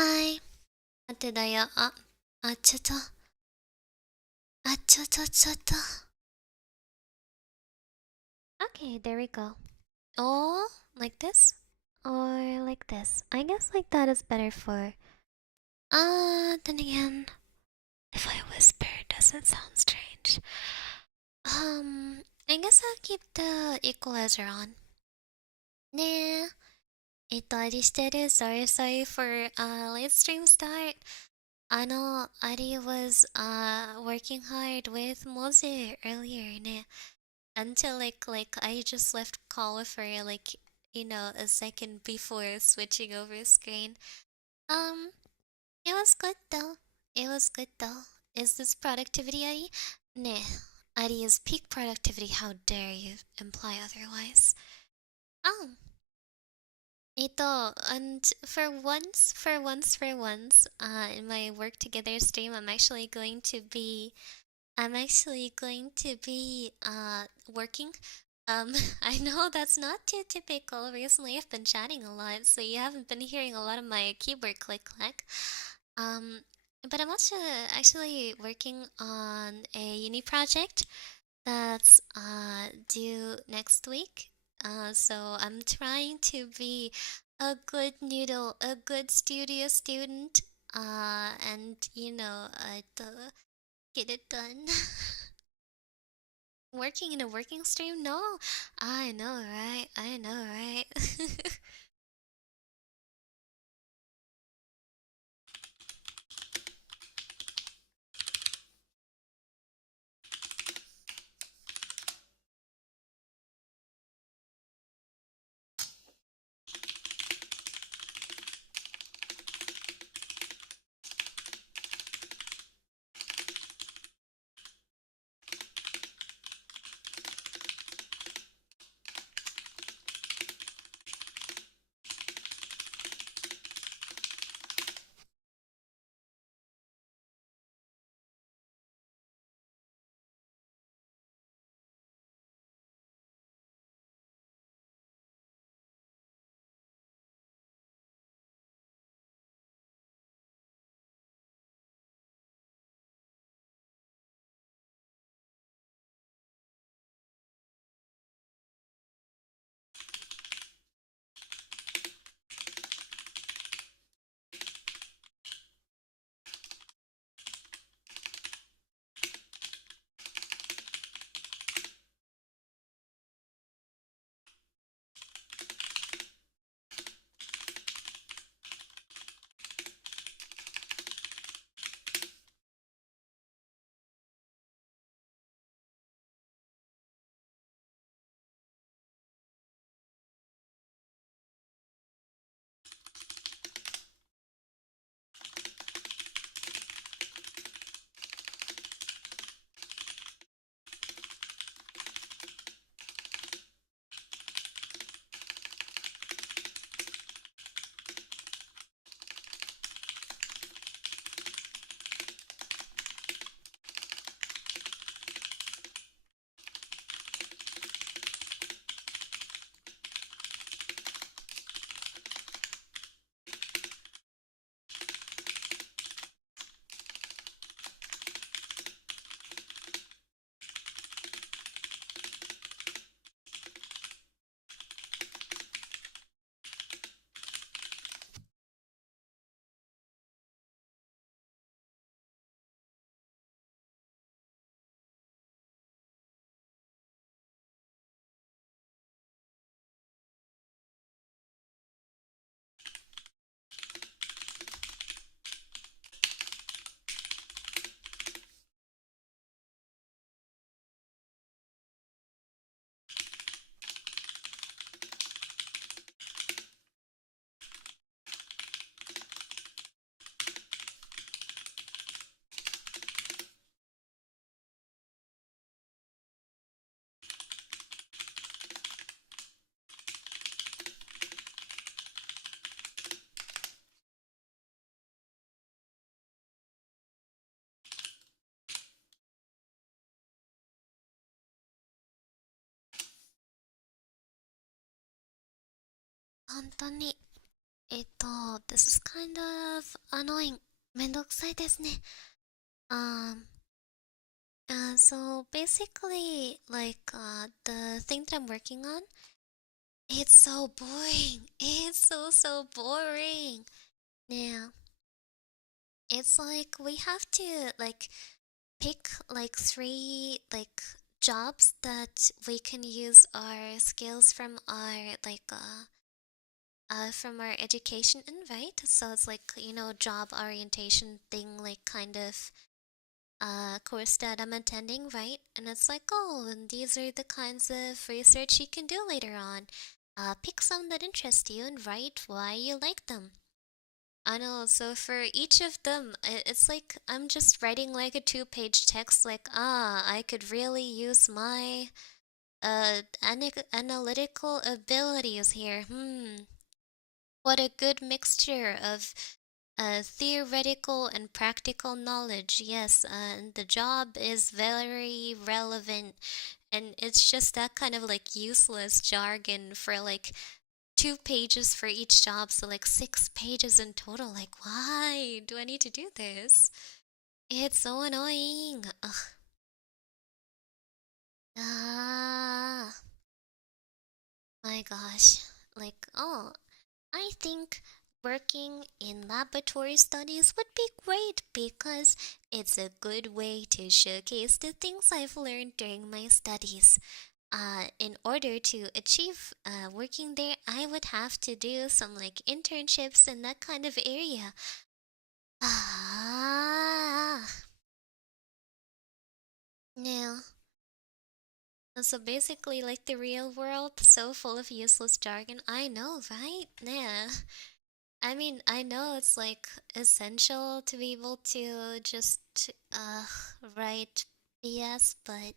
Hi. 待ってだよ。ちょっと。ちょっと。Okay, there we go. Oh, like this? Or like this? I guess like that is better for. Then again, if I whisper, does it sound strange? I guess I'll keep the equalizer on. Nah. ありしてる sorry for late stream start. Airi was working hard with Mose earlier, ne? Until like I just left call with her like a second before switching over screen. Um, it was good though. It was good though. Is this productivity, Airi? Nah, Airi is peak productivity. How dare you imply otherwise? Oh, and in my work together stream, I'm actually going to be working. I know that's not too typical. Recently, I've been chatting a lot, so you haven't been hearing a lot of my keyboard click click. Um, but I'm also actually working on a uni project that's due next week. So I'm trying to be a good noodle, a good studio student, and get it done. Working in a working stream? No, I know, right? I know, right? 本当に this is kind of annoying. めんどくさいですね. Um, so basically, like, the thing that I'm working on, it's so boring. It's so boring. Yeah. It's like we have to, like, pick, like, three, like, jobs that we can use our skills from our education invite. So it's like, job orientation thing, like kind of course that I'm attending, right? And it's like, oh, and these are the kinds of research you can do later on. Pick some that interest you and write why you like them. I know, so for each of them, it's like I'm just writing like a two-page text, like, I could really use my analytical abilities here. What a good mixture of theoretical and practical knowledge. Yes, and the job is very relevant, and it's just that kind of like useless jargon for like 2 pages for each job, so like 6 pages in total. Like, why do I need to do this? It's so annoying. Ugh. Ah, my gosh. Like, oh, I think working in laboratory studies would be great because it's a good way to showcase the things I've learned during my studies. In order to achieve working there, I would have to do some like internships in that kind of area. Ah, yeah. So basically, like the real world, so full of useless jargon. I know, right? Yeah. I mean, I know it's like essential to be able to just write BS, but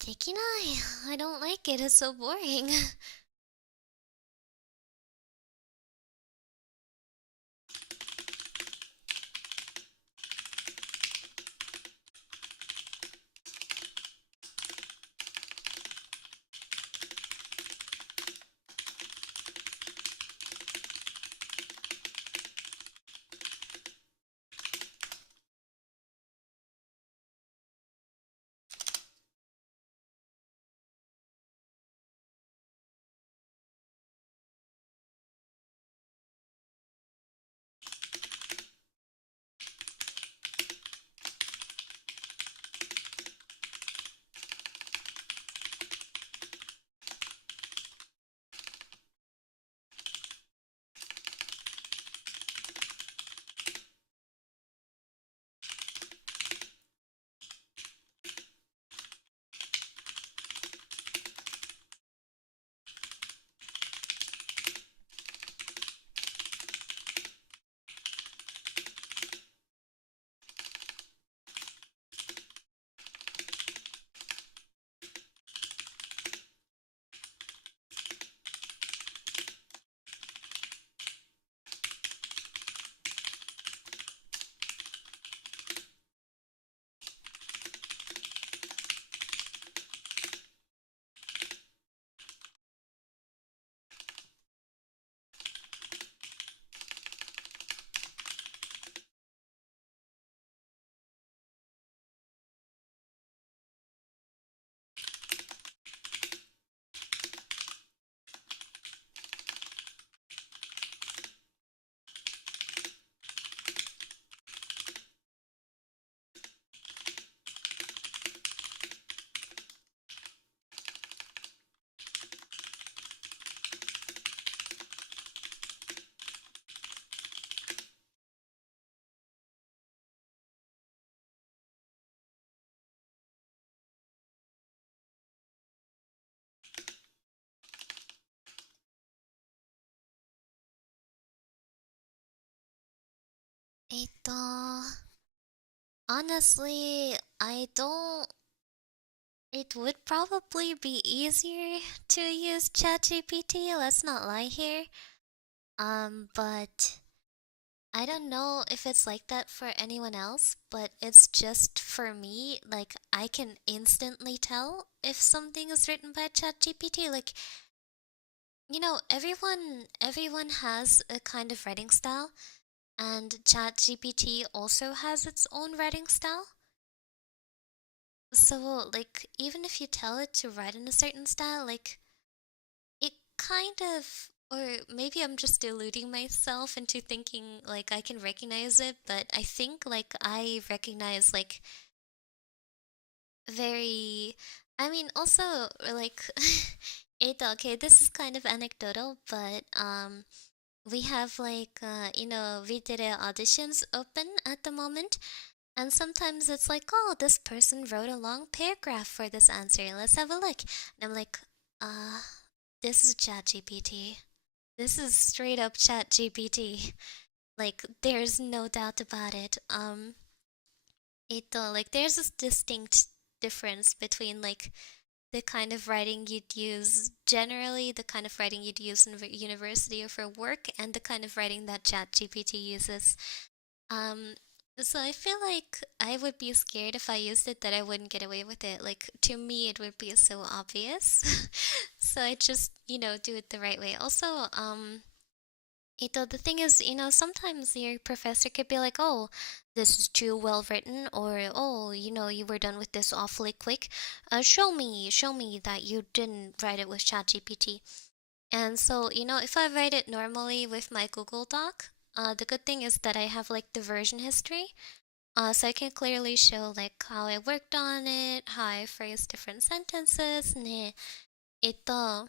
taking I don't like it. It's so boring. honestly, I don't. It would probably be easier to use ChatGPT. Let's not lie here. But I don't know if it's like that for anyone else, but it's just for me, like I can instantly tell if something is written by ChatGPT. Like everyone has a kind of writing style, and ChatGPT also has its own writing style. So, like, even if you tell it to write in a certain style, like, it kind of, or maybe I'm just deluding myself into thinking, like, I can recognize it, but I think, like, I recognize, like, very, I mean, also, like, okay, this is kind of anecdotal, but, we have, like, V-Dere auditions open at the moment. And sometimes it's like, oh, this person wrote a long paragraph for this answer. Let's have a look. And I'm like, uh, this is ChatGPT. This is straight up ChatGPT. Like, there's no doubt about it. Like, there's this distinct difference between, like, the kind of writing you'd use generally, the kind of writing you'd use in university or for work, and the kind of writing that ChatGPT uses. Um, so I feel like I would be scared if I used it that I wouldn't get away with it. Like, to me, it would be so obvious. So I just, do it the right way. Also, the thing is, sometimes your professor could be like, oh, this is too well written, or, oh, you were done with this awfully quick. Show me that you didn't write it with ChatGPT. And so, if I write it normally with my Google Doc, the good thing is that I have like the version history. So I can clearly show like how I worked on it, how I phrased different sentences, ne, ito.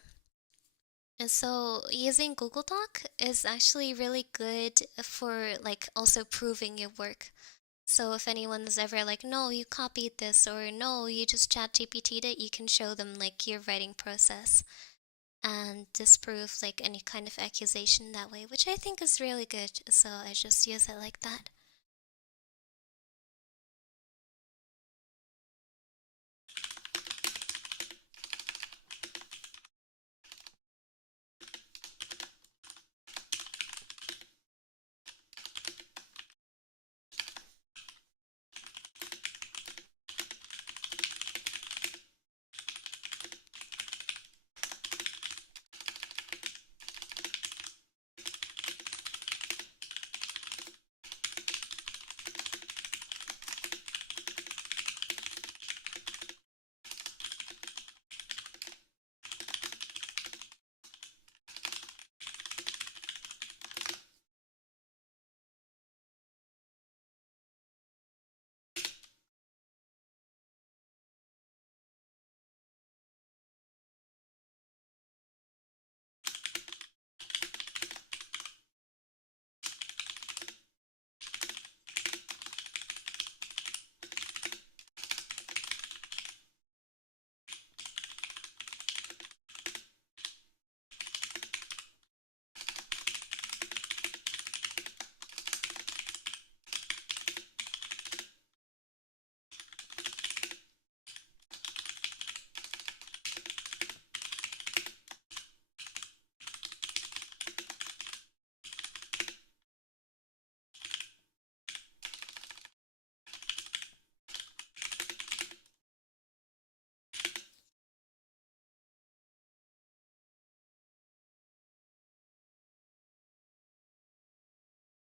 And so using Google Doc is actually really good for like also proving your work. So if anyone's ever like, no, you copied this, or no, you just chat GPT'd it, you can show them like your writing process and disprove like any kind of accusation that way, which I think is really good. So I just use it like that.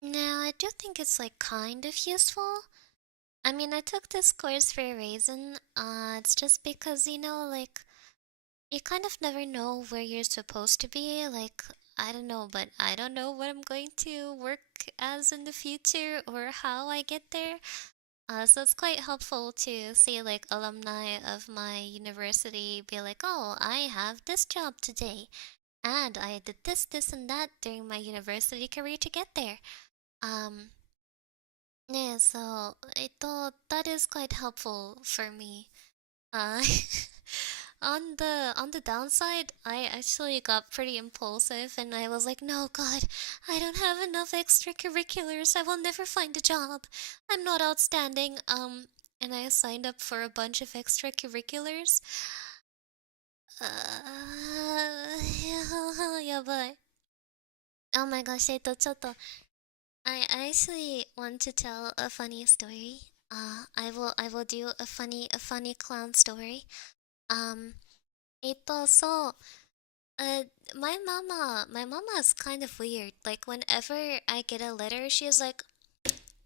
Now, I do think it's like kind of useful. I mean, I took this course for a reason. It's just because, like, you kind of never know where you're supposed to be. Like, I don't know, but I don't know what I'm going to work as in the future or how I get there. So it's quite helpful to see like alumni of my university be like, oh, I have this job today, and I did this, this, and that during my university career to get there. Um, yeah, so I thought that is quite helpful for me. Uh, on the downside, I actually got pretty impulsive and I was like, "No, God, I don't have enough extracurriculars. I will never find a job. I'm not outstanding." And I signed up for a bunch of extracurriculars. Yeah, but oh my gosh, ちょっとI actually want to tell a funny story. I will do a funny clown story. Um, そう。Uh, my mama is kind of weird. Like whenever I get a letter, she is like,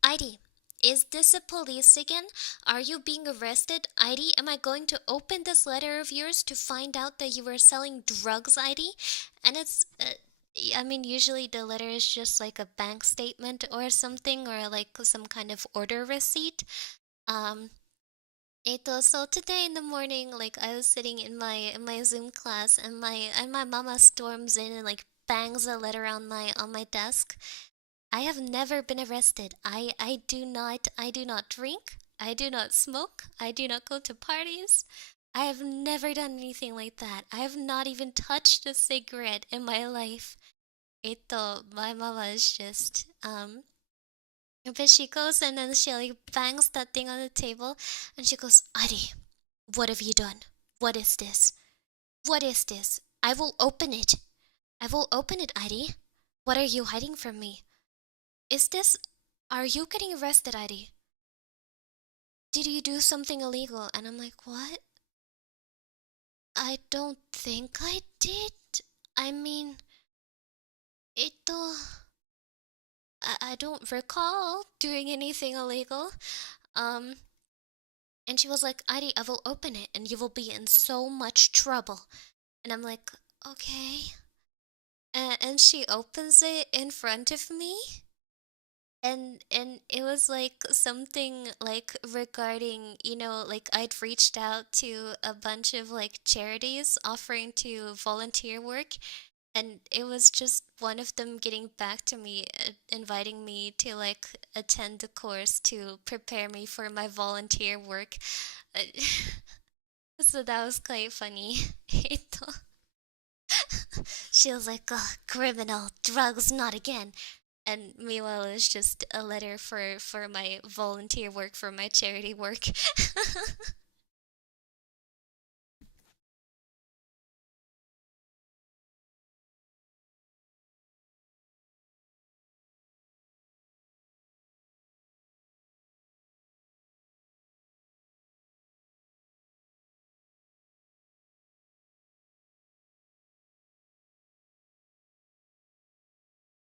"Heidi, is this a police again? Are you being arrested? Heidi, am I going to open this letter of yours to find out that you were selling drugs, Heidi?" And I mean, usually the letter is just like a bank statement or something, or like some kind of order receipt. Um, so today in the morning, like I was sitting in my Zoom class, and my mama storms in and like bangs a letter on my desk. I have never been arrested. I do not drink. I do not smoke. I do not go to parties. I have never done anything like that. I have not even touched a cigarette in my life. My mama is just but she goes and then she like bangs that thing on the table and she goes, "Ari, what have you done? What is this? What is this? I will open it. I will open it, Ari. What are you hiding from me? Is this. Are you getting arrested, Airi? Did you do something illegal?" And I'm like, "What? I don't think I did. I mean, ito. I don't recall doing anything illegal." Um, and she was like, "Airi, I will open it and you will be in so much trouble." And I'm like, "Okay." And she opens it in front of me. And it was like something like regarding, like I'd reached out to a bunch of like charities offering to volunteer work, and it was just one of them getting back to me, inviting me to like attend the course to prepare me for my volunteer work. Uh, so that was quite funny. She was like, "Oh, criminal, drugs, not again." And meanwhile, it's just a letter for my volunteer work, for my charity work.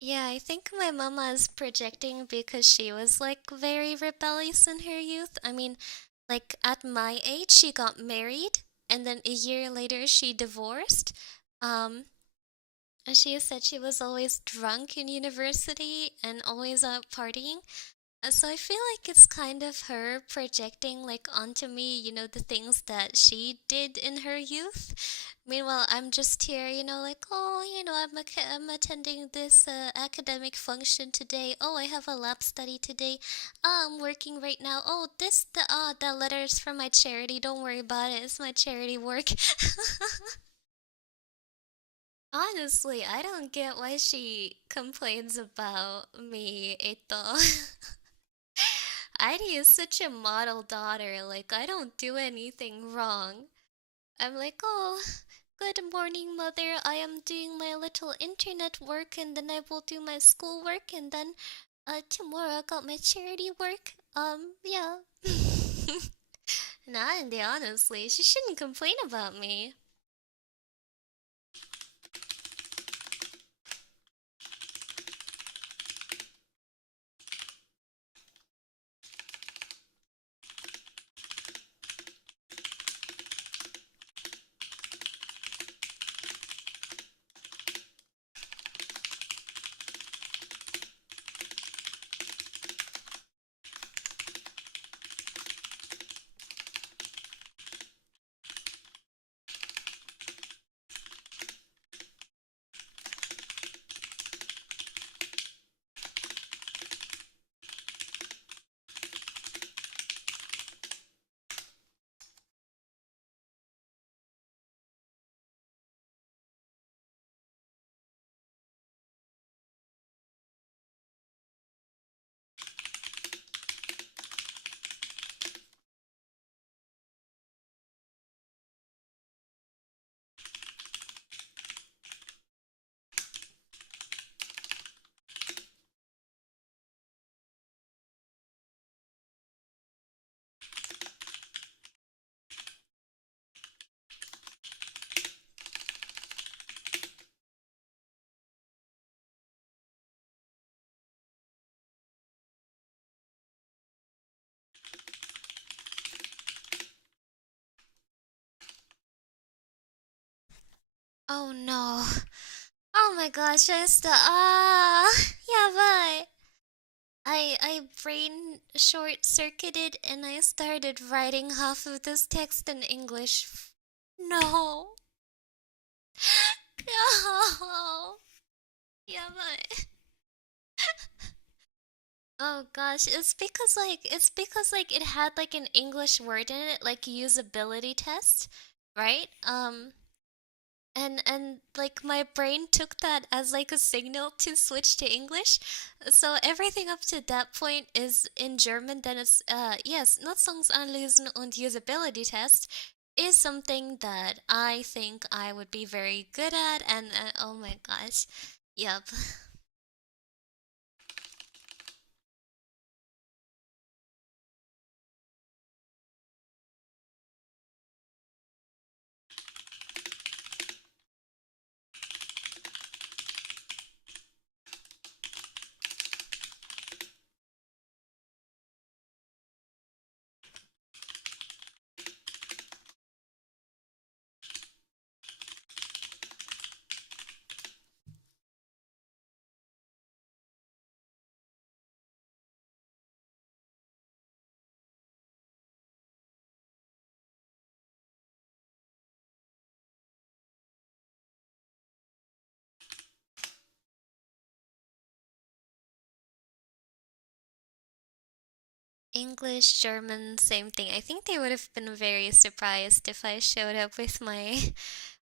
Yeah, I think my mama is projecting because she was like very rebellious in her youth. I mean, like at my age, she got married, and then a year later she divorced. Um, and she said she was always drunk in university and always out partying. So I feel like it's kind of her projecting like onto me, the things that she did in her youth. Meanwhile, I'm just here, like, "Oh, I'm attending this academic function today. Oh, I have a lab study today. I'm working right now. Oh, that letter is from my charity. Don't worry about it. It's my charity work." Honestly, I don't get why she complains about me, Ito. Airi is such a model daughter. Like, I don't do anything wrong. I'm like, "Oh, good morning, mother. I am doing my little internet work, and then I will do my schoolwork, and then tomorrow I got my charity work." Yeah. Nah, and honestly, she shouldn't complain about me. Oh no. Oh my gosh, yeah, but I brain short circuited and I started writing half of this text in English. No. No. Yeah, but oh gosh, it's because it had like an English word in it, like usability test, right? And like my brain took that as like a signal to switch to English. So everything up to that point is in German. Then it's yes, Nutzungsanlesen und Usability Test is something that I think I would be very good at. And oh my gosh, yep. English, German, same thing. I think they would have been very surprised if I showed up with my.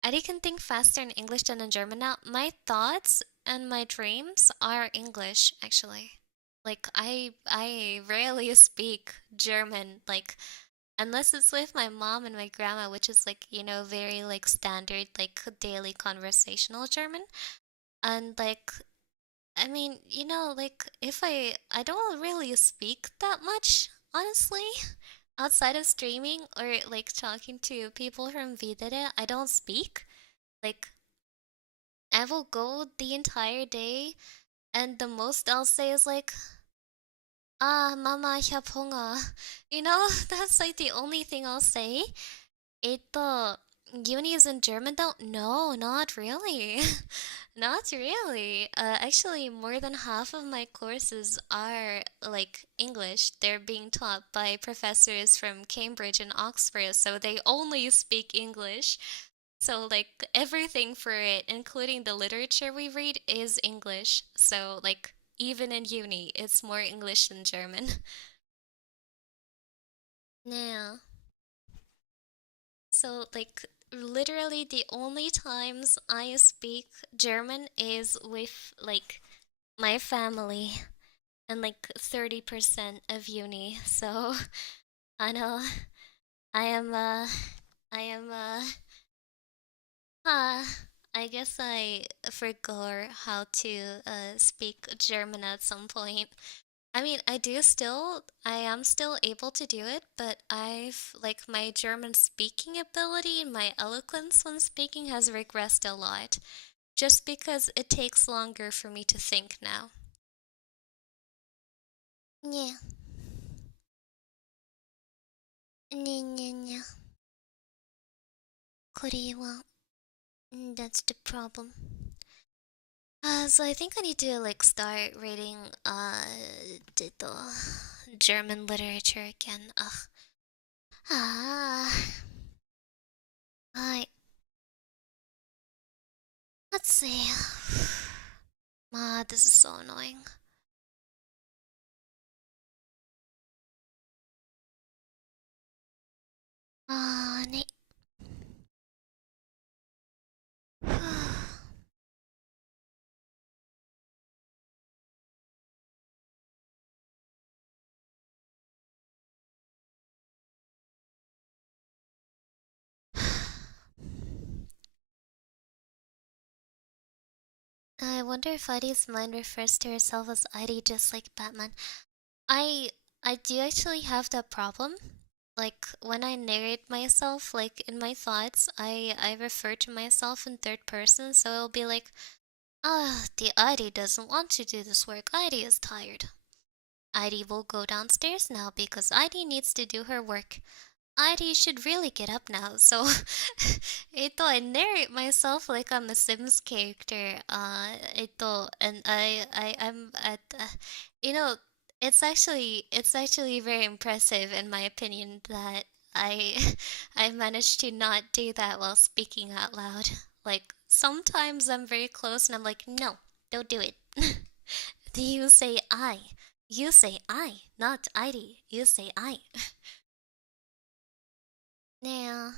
I can think faster in English than in German now. My thoughts and my dreams are English, actually. Like I rarely speak German, like unless it's with my mom and my grandma, which is like, very like standard, like daily conversational German. And like I mean, like if I don't really speak that much, honestly, outside of streaming or like talking to people from Viridis, I don't speak. Like I will go the entire day and the most I'll say is like, "Ah, Mama, ich hab Hunger." That's like the only thing I'll say. Uni is in German though? No, not really. Not really. Actually, more than half of my courses are like English. They're being taught by professors from Cambridge and Oxford, so they only speak English. So, like, everything for it, including the literature we read, is English. So, like, even in uni, it's more English than German. Yeah. So, like, literally the only times I speak German is with, like, my family and, like, 30% of uni. So, I know I am, I am, uh, I guess I forgot how to, speak German at some point. I mean, I am still able to do it, but like, my German speaking ability and my eloquence when speaking has regressed a lot, just because it takes longer for me to think now. Yeah, yeah, yeah, yeah. Korea, that's the problem. So I think I need to, like, start reading, the German literature again. Ugh. Ah, I, let's see. Ah, this is so annoying. Ah, I wonder if Idi's mind refers to herself as Idi just like Batman. I I do actually have that problem. Like when I narrate myself, like in my thoughts, I refer to myself in third person, so it'll be like, ah, the Idi doesn't want to do this work. Idi is tired. Idi will go downstairs now because Idi needs to do her work. Airi should really get up now. So I narrate myself like I'm a Sims character. And I'm at, you know, it's actually very impressive in my opinion that I, I managed to not do that while speaking out loud. Like sometimes I'm very close and I'm like, no, don't do it. Do you say I? You say I, not Airi. You say I. Yeah.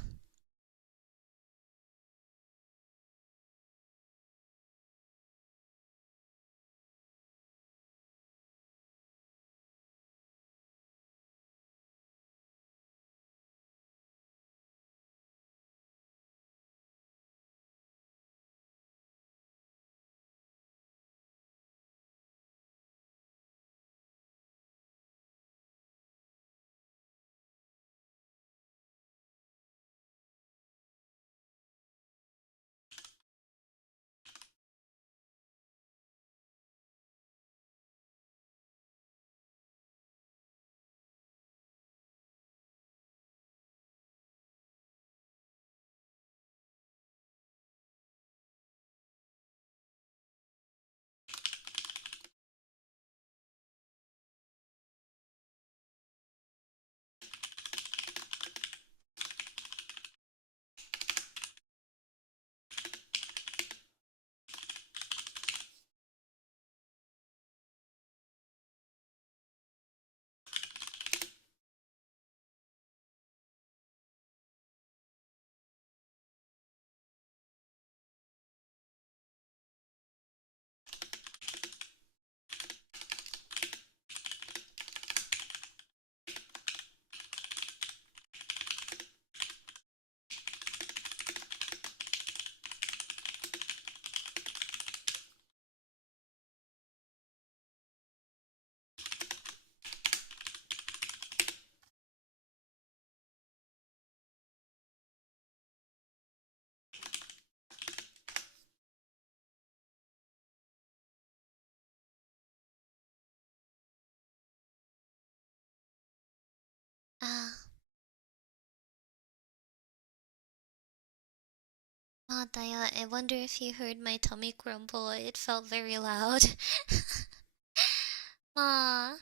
Ah. Daya, I wonder if you heard my tummy grumble. It felt very loud. Ah.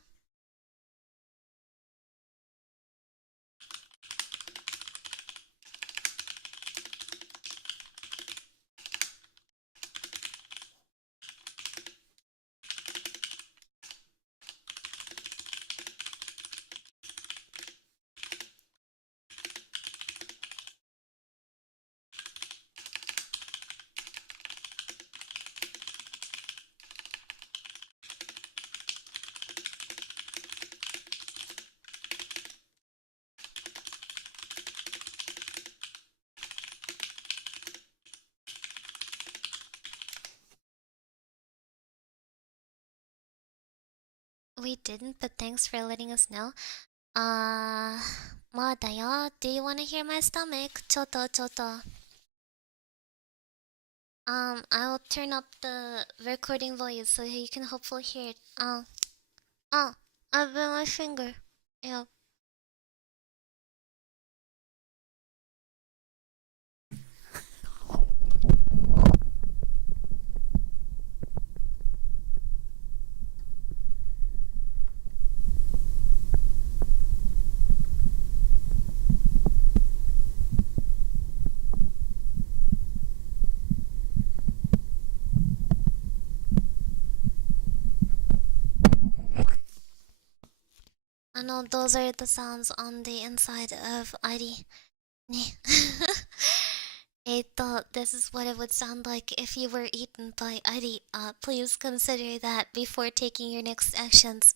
We didn't, but thanks for letting us know. Uh, Daya, do you want to hear my stomach? Choto, choto. I'll turn up the recording volume so you can hopefully hear it. Uh, I bit my finger. Yeah. those are the sounds on the inside of Airi. This is what it would sound like if you were eaten by Airi. Please consider that before taking your next actions.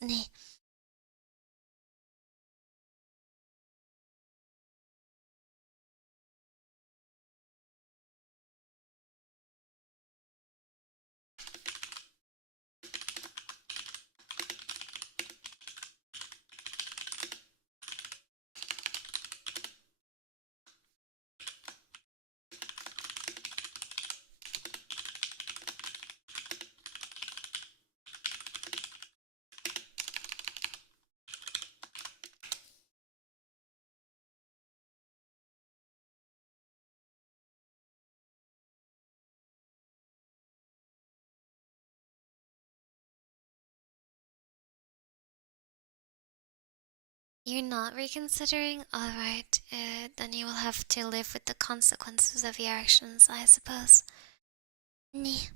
You're not reconsidering? Alright, then you will have to live with the consequences of your actions, I suppose. Nee.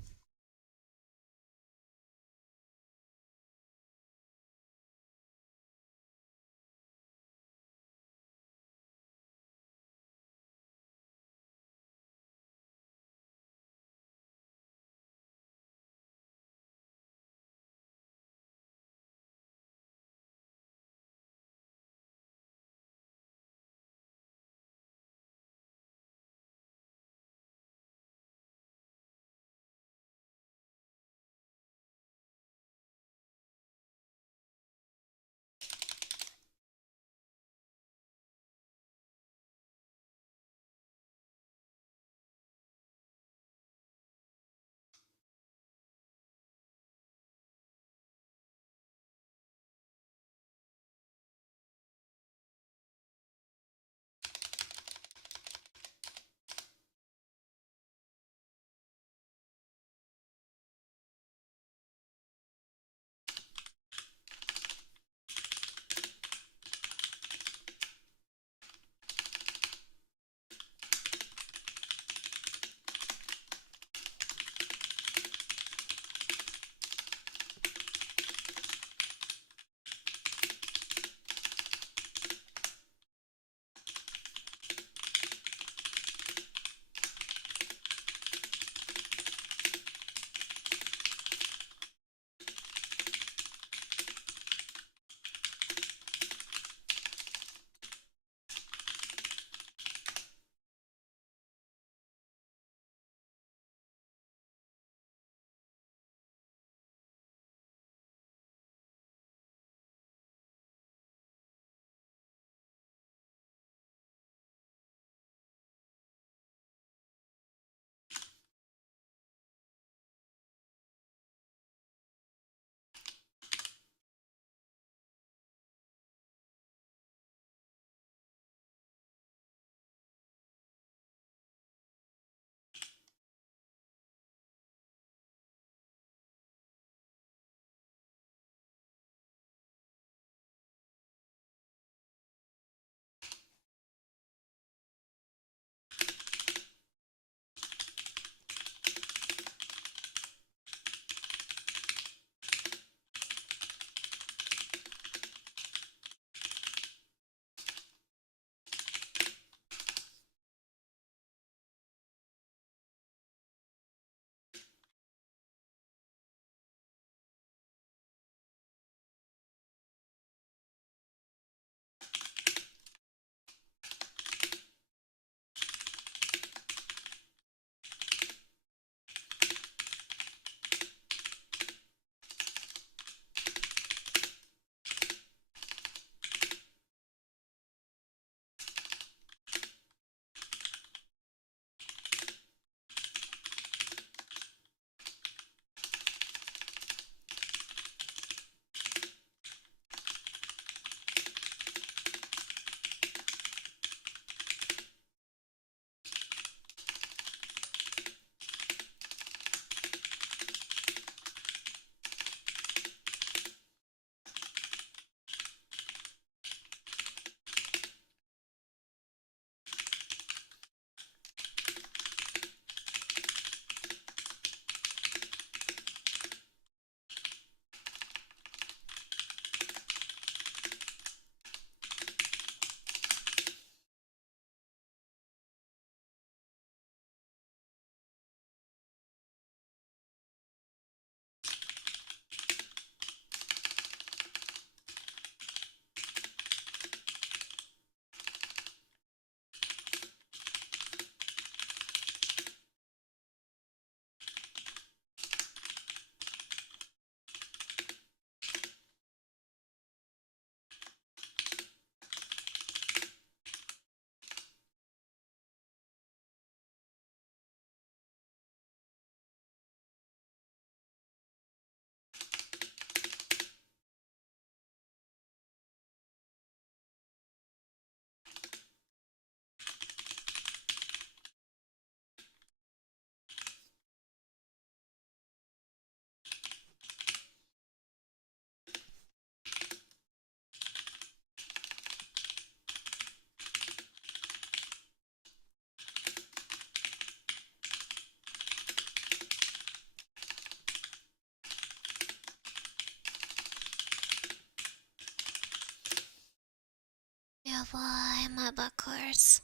Why my back hurts?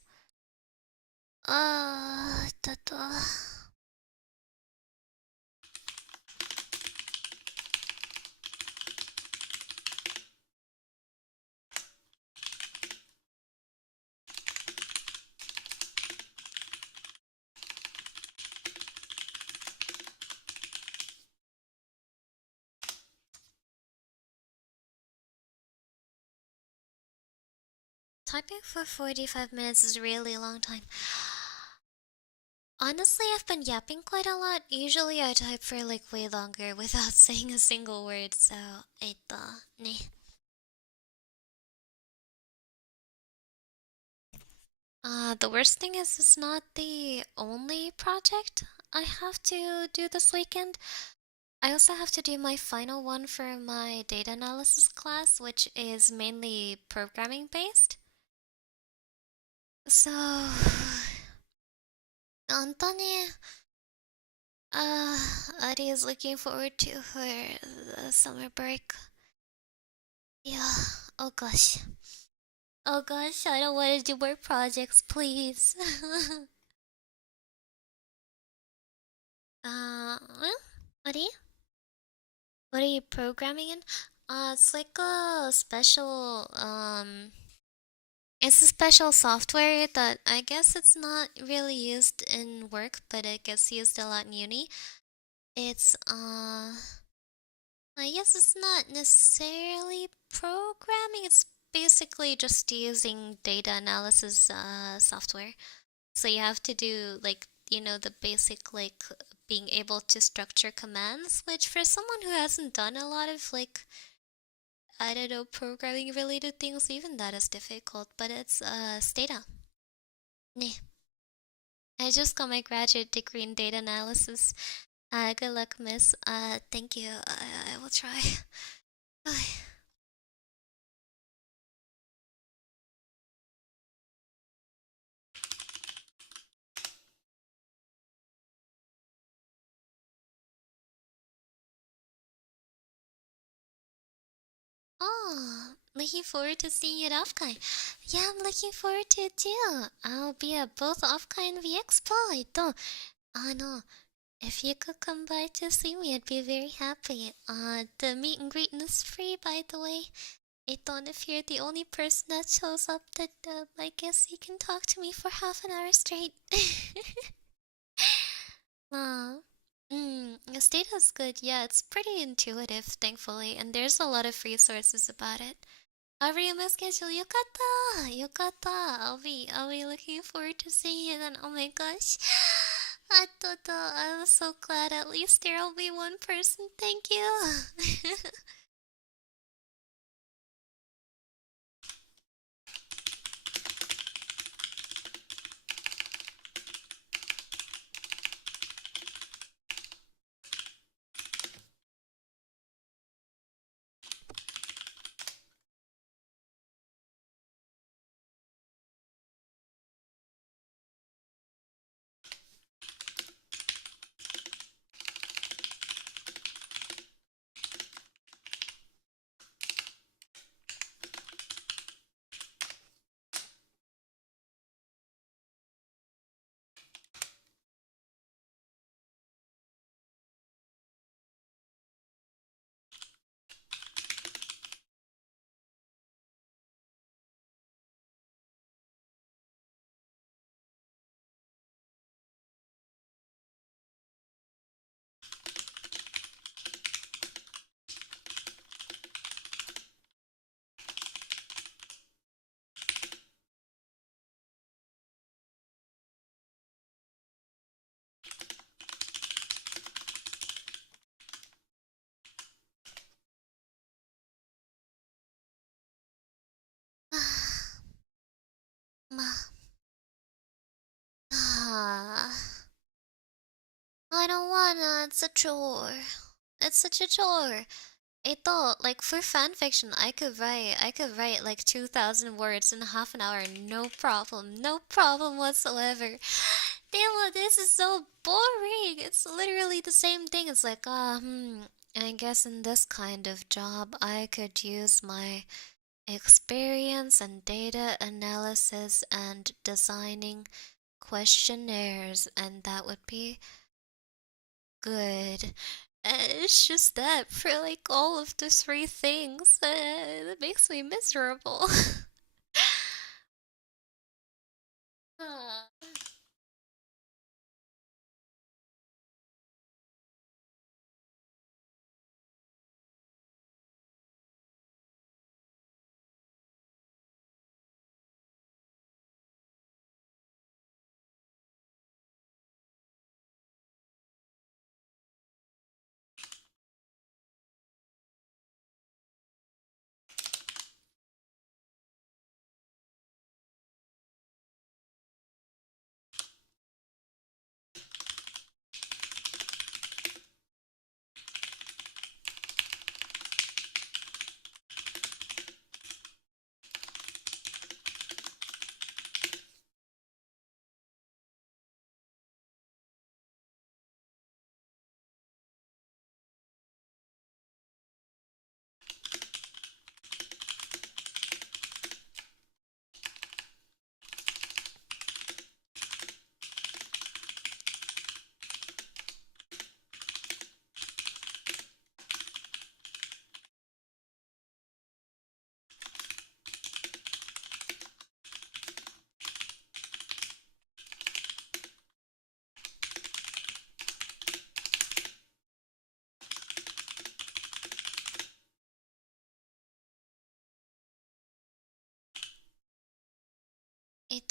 Tato. Typing for 45 minutes is a really long time. Honestly, I've been yapping quite a lot. Usually I type for like way longer without saying a single word, so ne. The worst thing is it's not the only project I have to do this weekend. I also have to do my final one for my data analysis class, which is mainly programming based. So, 本当に Adi is looking forward to her summer break. Yeah. Oh gosh. Oh gosh, I don't want to do more projects, please. Well, Adi? What are you programming in? It's like a special, it's a special software that I guess it's not really used in work, but it gets used a lot in uni. It's, I guess it's not necessarily programming, it's basically just using data analysis software. So you have to do like, the basic like being able to structure commands, which for someone who hasn't done a lot of like, I don't know, programming related things, even that is difficult, but it's data. Nee. I just got my graduate degree in data analysis. Good luck, miss. Thank you. I will try. Oh, looking forward to seeing you at Offline. Yeah, I'm looking forward to it too. I'll be at both Offline and VXpo. No. If you could come by to see me, I'd be very happy. The meet and greet is free, by the way. If you're the only person that shows up, then I guess you can talk to me for half an hour straight. Aw. This data's good. Yeah, it's pretty intuitive, thankfully, and there's a lot of resources about it. Airi my schedule, yokata! Yokata! I'll be looking forward to seeing you then. Oh my gosh. I'm so glad at least there'll be one person. Thank you. Ma. I don't wanna. It's a chore. It's such a chore. I thought, like, for fanfiction, I could write like 2,000 words in half an hour, no problem, no problem whatsoever. Damn, this is so boring. It's literally the same thing. It's like, I guess in this kind of job, I could use my experience and data analysis and designing questionnaires, and that would be good. It's just that for like all of the three things, it makes me miserable. Ah.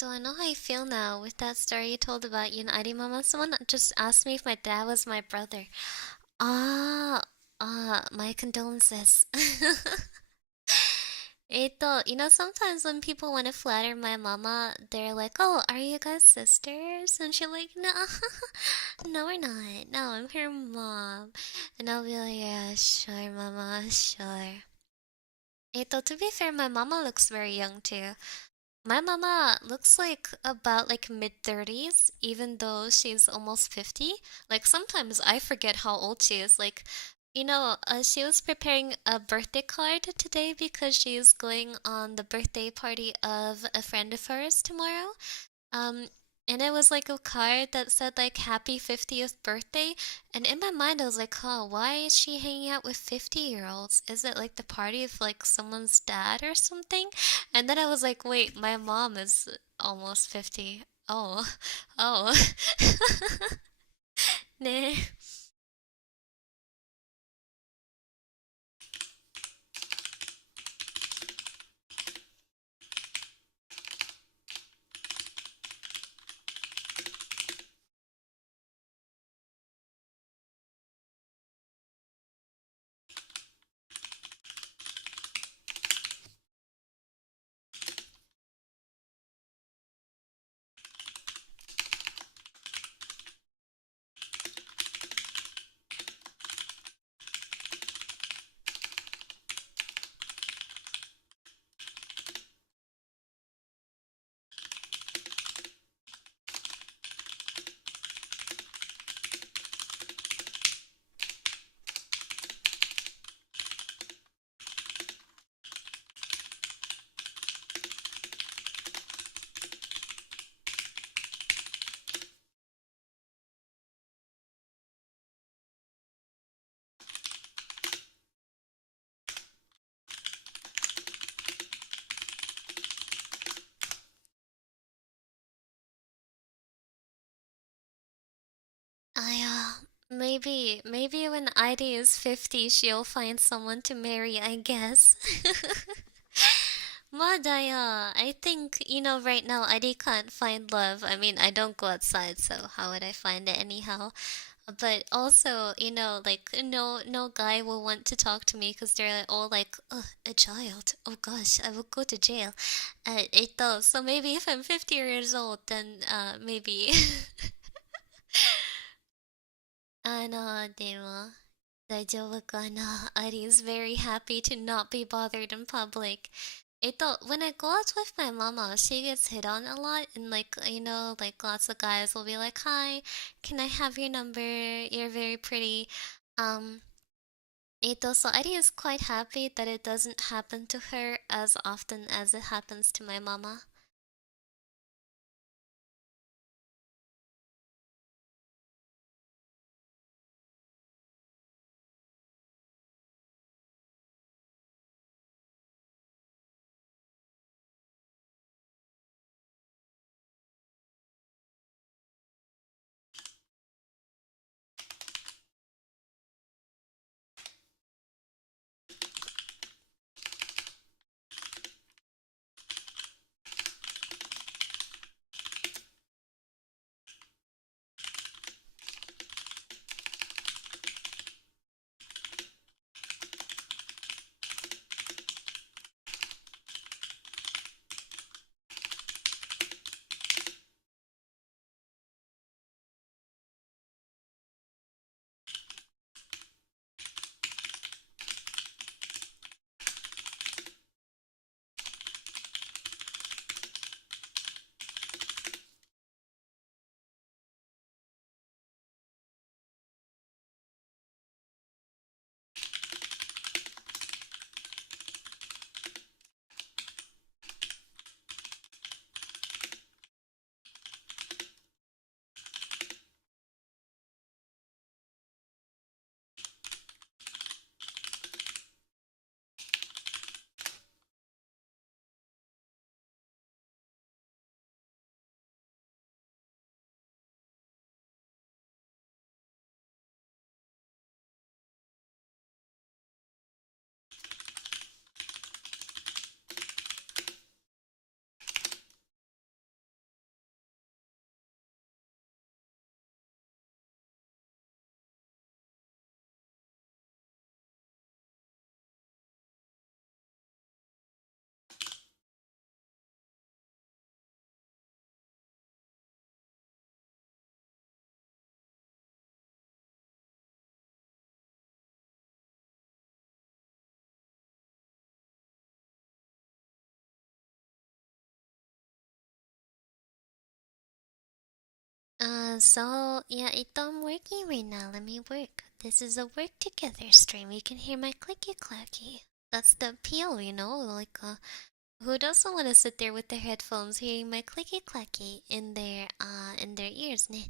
I know how I feel now with that story you told about you and Adi Mama. Someone just asked me if my dad was my brother. Ah, my condolences. Sometimes when people want to flatter my mama, they're like, "Oh, are you guys sisters?" And she's like, "No, no, we're not. No, I'm her mom." And I'll be like, "Yeah, sure, mama, sure." To be fair, my mama looks very young too. My mama looks like about like mid 30s, even though she's almost 50. Like sometimes I forget how old she is. She was preparing a birthday card today because she is going on the birthday party of a friend of hers tomorrow. Um, and it was like a card that said like happy 50th birthday. And in my mind, I was like, huh, why is she hanging out with 50-year-olds? Is it like the party of like someone's dad or something? And then I was like, wait, my mom is almost 50. Oh, oh. Nah. Maybe when Ida is 50, she'll find someone to marry, I guess. Madaya, I think, right now Ida can't find love. I mean, I don't go outside, so how would I find it anyhow? But also, like no guy will want to talk to me because they're all like, "Ugh, a child. Oh gosh, I will go to jail." It does. So maybe if I'm 50 years old, then maybe. でも、大丈夫かな? Ari is very happy to not be bothered in public. When I go out with my mama, she gets hit on a lot, and like lots of guys will be like, "Hi, can I have your number? You're very pretty." Um, So Airi is quite happy that it doesn't happen to her as often as it happens to my mama. Yeah, I'm working right now. Let me work. This is a work together stream. You can hear my clicky clacky. That's the appeal, who doesn't want to sit there with their headphones hearing my clicky clacky in their ears, ne?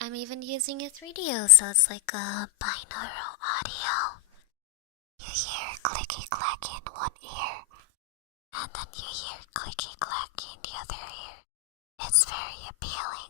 I'm even using a 3DO, so it's like a binaural audio. You hear clicky clacky in one ear, and then you hear clicky clacky in the other ear. It's very appealing.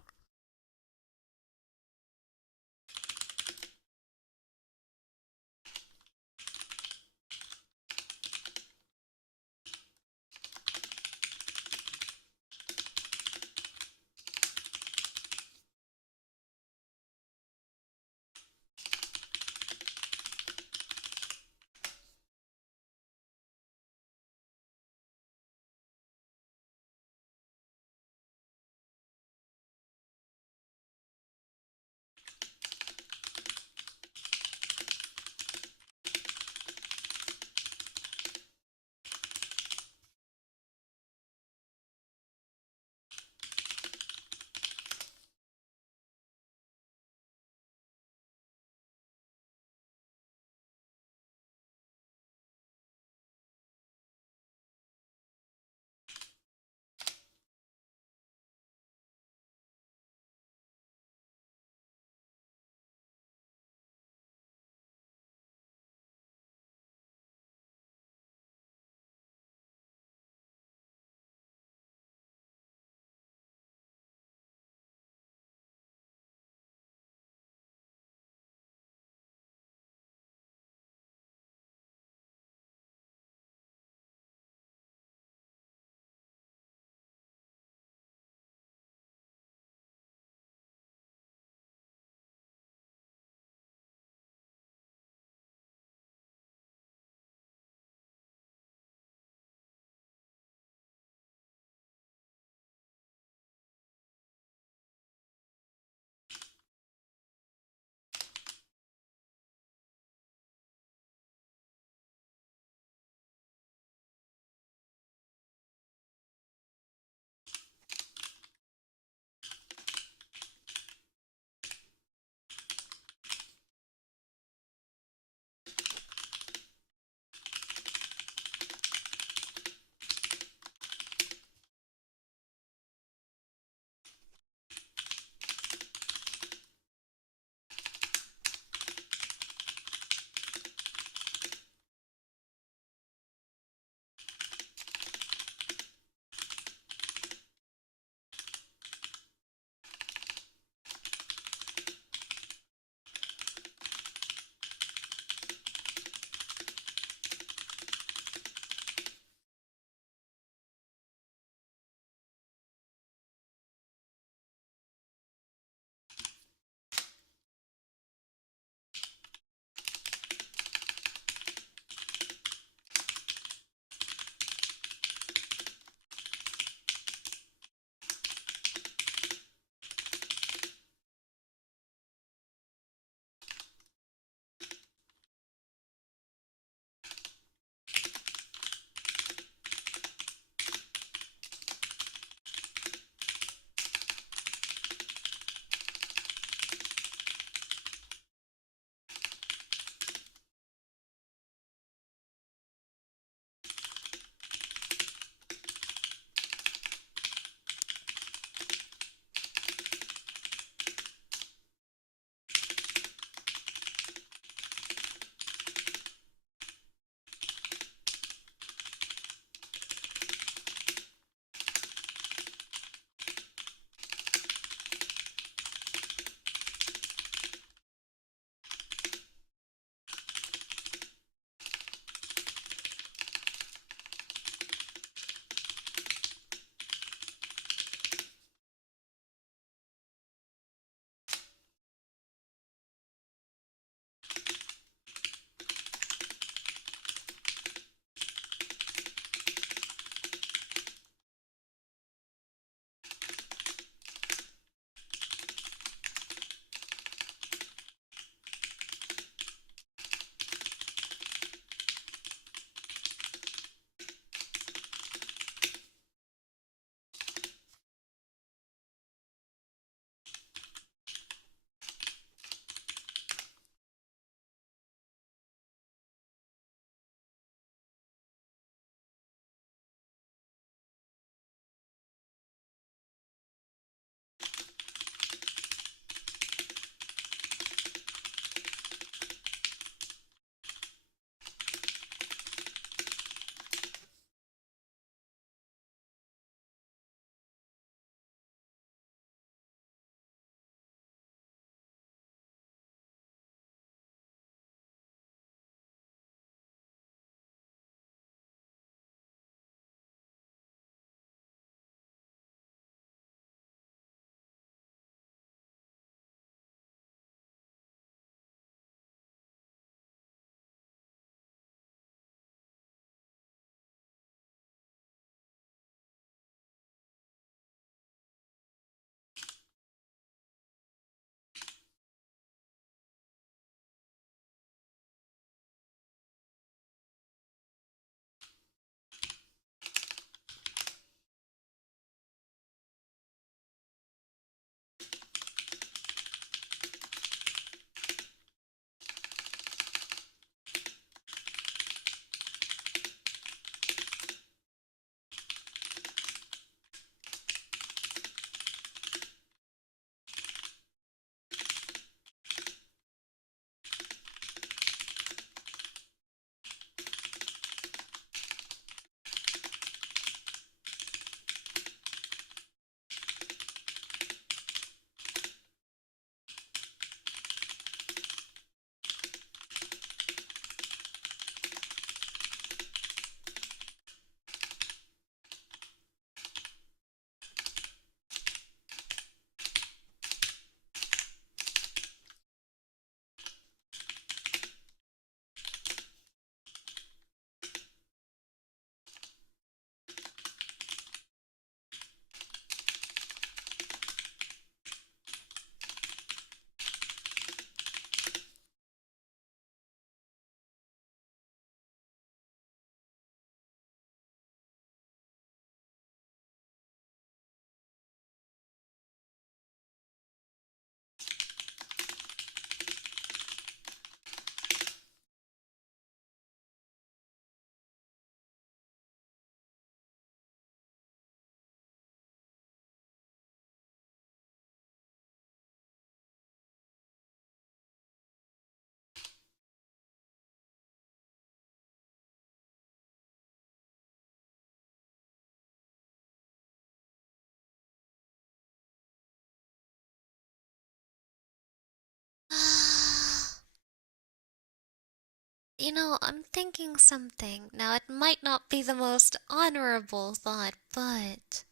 I'm thinking something. Now, it might not be the most honorable thought, but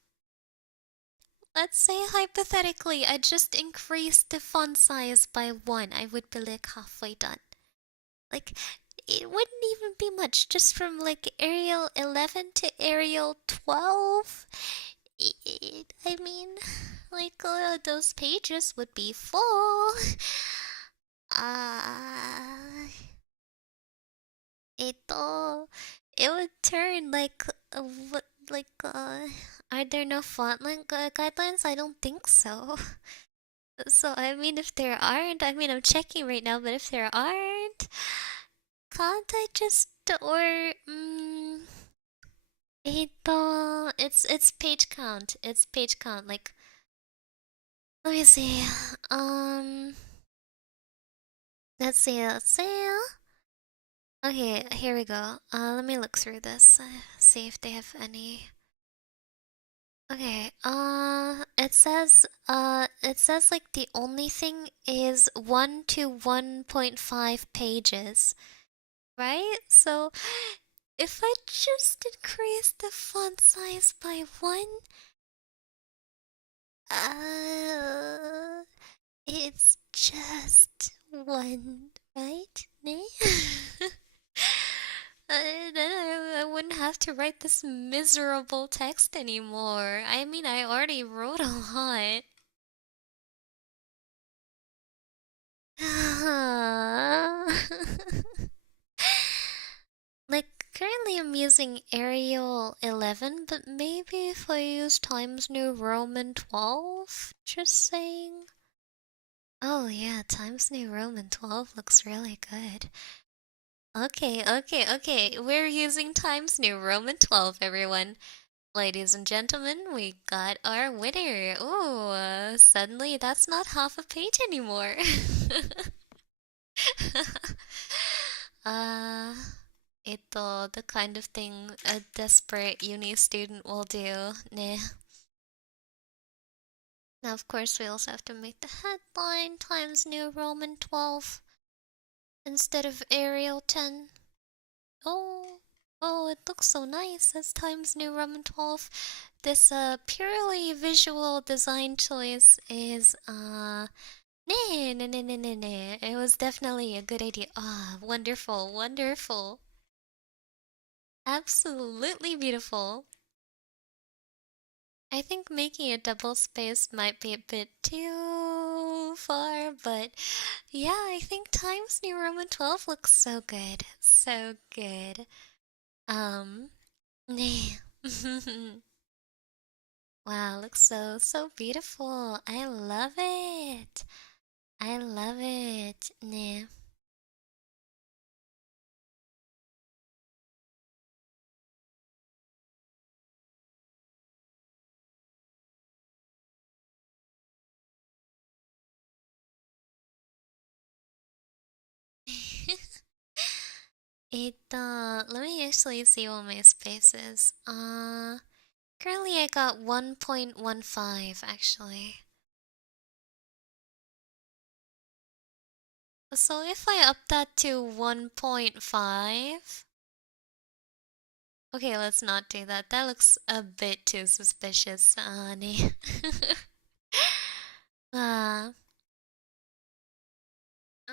let's say hypothetically I just increased the font size by one. I would be like halfway done. Like, it wouldn't even be much, just from like Arial 11 to Arial 12. I mean, like, those pages would be full. Uh, Ito, it would turn like what are there no font guidelines? I don't think so. So I mean, if there aren't, I mean, I'm checking right now, but if there aren't, can't I just or it's page count. It's page count. Like, let me see. Um, let's see. Okay, here we go. Let me look through this. See if they have any. Okay, it says like the only thing is 1 to 1.5 pages, right? So if I just increase the font size by one, uh, it's just one, right? Ne? Then I wouldn't have to write this miserable text anymore. I mean, I already wrote a lot. Like, currently I'm using Arial 11, but maybe if I use Times New Roman 12? Just saying. Oh yeah, Times New Roman 12 looks really good. Okay. We're using Times New Roman 12, everyone. Ladies and gentlemen, we got our winner. Ooh, suddenly that's not half a page anymore. uh, the kind of thing a desperate uni student will do. Nah. Now, of course, we also have to make the headline Times New Roman 12 instead of Arial 10. Oh, it looks so nice as Times New Roman 12. This purely visual design choice is nah. It was definitely a good idea. Ah, wonderful. Absolutely beautiful. I think making a double space might be a bit too far, but yeah, I think Times New Roman 12 looks so good. So good. Um, wow, looks so beautiful. I love it. I love it. Nah. Let me actually see what my space is. Currently I got 1.15 actually. So if I up that to 1.5, okay, let's not do that. That looks a bit too suspicious, Annie. uh, uh,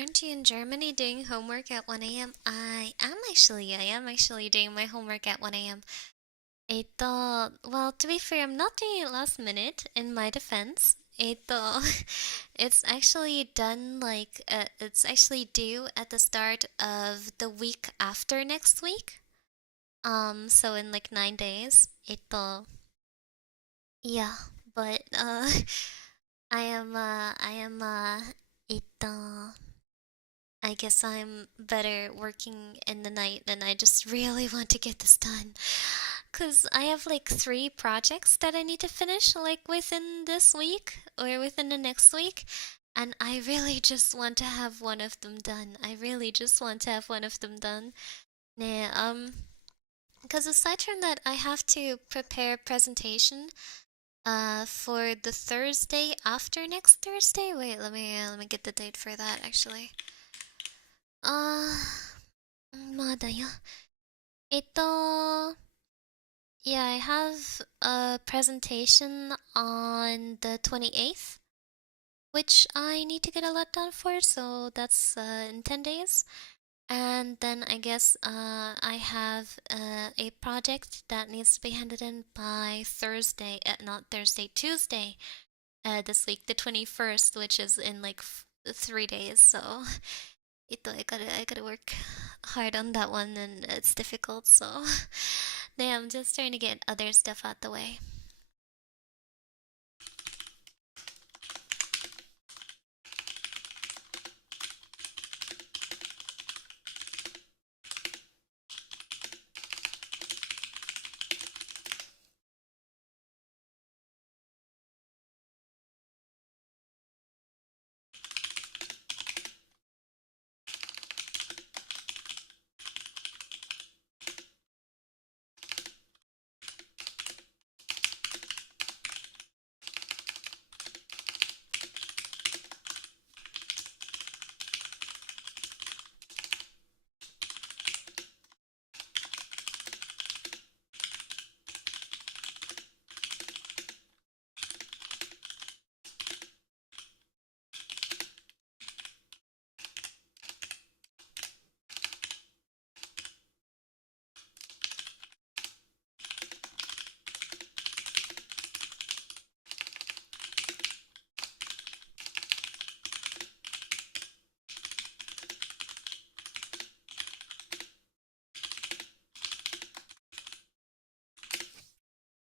Aren't you in Germany doing homework at 1 a.m.? I am actually doing my homework at 1 a.m. Well, to be fair, I'm not doing it last minute in my defense. It's actually done it's actually due at the start of the week after next week. So in like 9 days. Yeah, but, I am, I guess I'm better working in the night and I just really want to get this done. Cause I have like 3 projects that I need to finish like within this week or within the next week. And I really just want to have one of them done. I really just want to have one of them done. Nah, cause aside from that, I have to prepare a presentation for the Thursday after next Thursday. Wait, let me get the date for that actually. まだよ。Yeah, I have a presentation on the 28th, which I need to get a lot done for, so that's in 10 days. And then I guess I have a project that needs to be handed in by Thursday, not Thursday, Tuesday, this week, the 21st, which is in like 3 days. So I gotta work hard on that one, and it's difficult. So yeah, I'm just trying to get other stuff out the way.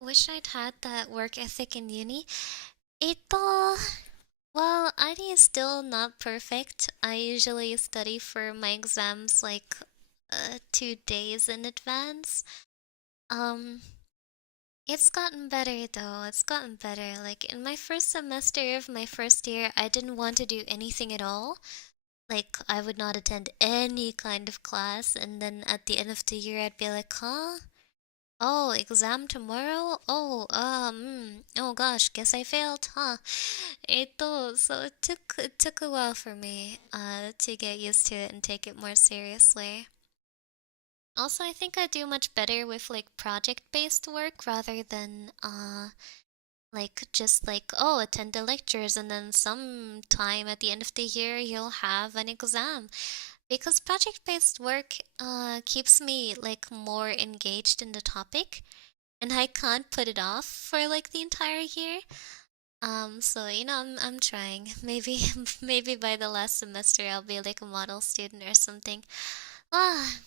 Wish I'd had that work ethic in uni. Ito, well, ID is still not perfect. I usually study for my exams like 2 days in advance. Um, it's gotten better though. It's gotten better. Like in my first semester of my first year, I didn't want to do anything at all. Like I would not attend any kind of class, and then at the end of the year, I'd be like, huh? Oh, exam tomorrow? Oh gosh, guess I failed, huh? So it took a while for me to get used to it and take it more seriously. Also, I think I do much better with like project-based work rather than like just like, oh, attend the lectures and then sometime at the end of the year you'll have an exam. Because project-based work keeps me like more engaged in the topic and I can't put it off for like the entire year. So I'm trying. Maybe maybe by the last semester I'll be like a model student or something. Ah,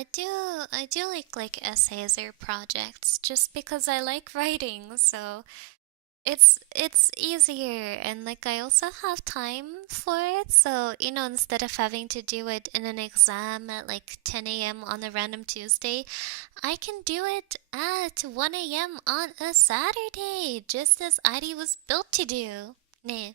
I do like essays or projects just because I like writing, so it's easier, and like I also have time for it, so instead of having to do it in an exam at like 10 a.m. on a random Tuesday, I can do it at 1 a.m. on a Saturday, just as Airi was built to do. 네.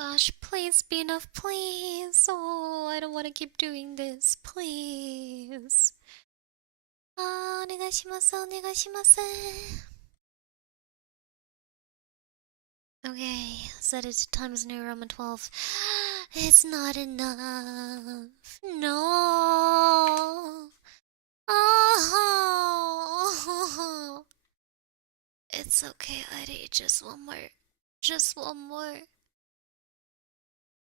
Gosh, please be enough, please. Oh, I don't want to keep doing this, please. お願いします。Okay, set it to times New Roman 12. It's not enough. No. Oh. It's okay, Eddie. Just one more. Just one more.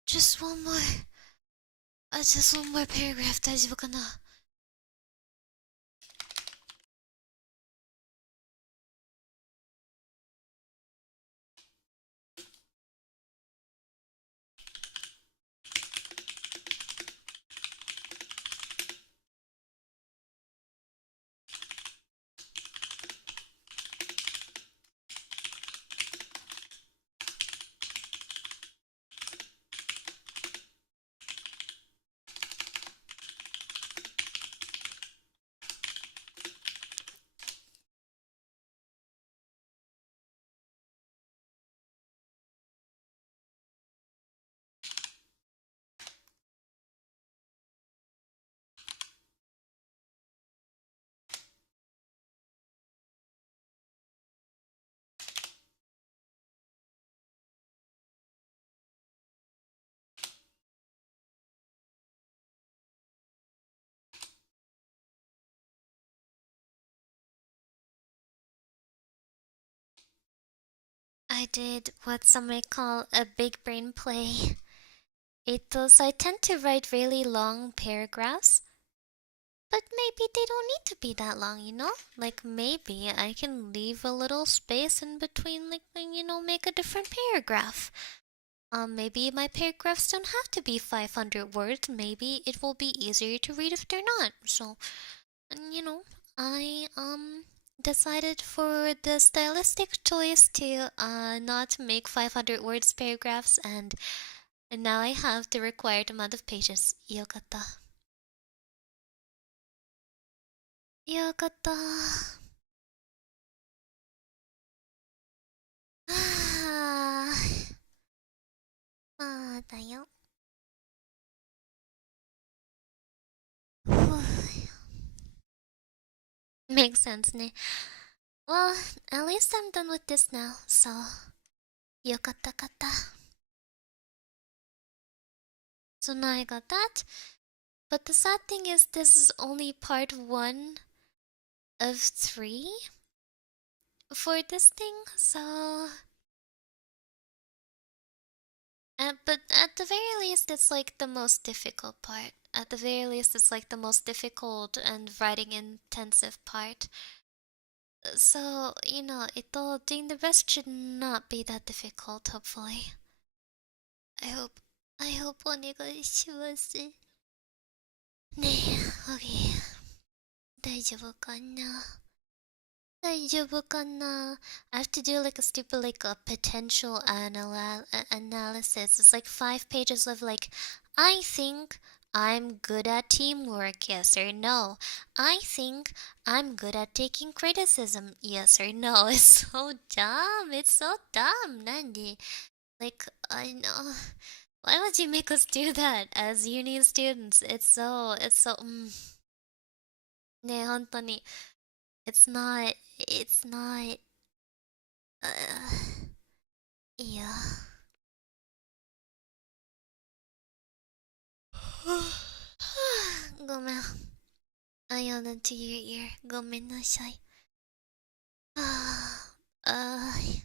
Just one more. Just one more paragraph. 大丈夫かな? I did what some may call a big brain play. So I tend to write really long paragraphs, but maybe they don't need to be that long. Like maybe I can leave a little space in between, like, make a different paragraph. Maybe my paragraphs don't have to be 500 words. Maybe it will be easier to read if they're not. So, I decided for the stylistic choice to not make 500 words paragraphs, and now I have the required amount of pages. Yokatta. Yokatta. Ah, まだよ。Makes sense ね。Well, at least I'm done with this now, so よかったかった。So now I got that. But the sad thing is, this is only part 1 of 3 for this thing, so. But at the very least, it's like the most difficult part. At the very least, it's like the most difficult and writing intensive part. So, doing the rest should not be that difficult, hopefully. I hope. I hope お願いします。ねえ、OK。大丈夫かな大丈夫かな I have to do like a stupid like a potential analysis. It's like 5 pages of like, I think I'm good at teamwork, yes or no. I think I'm good at taking criticism, yes or no. It's so dumb. It's so dumb. Nandi. Like, I know. Why would you make us do that as uni students? Ne, 本当に it's not, いや。ごめん。I yelled into your ear. ごめんなさい。あー、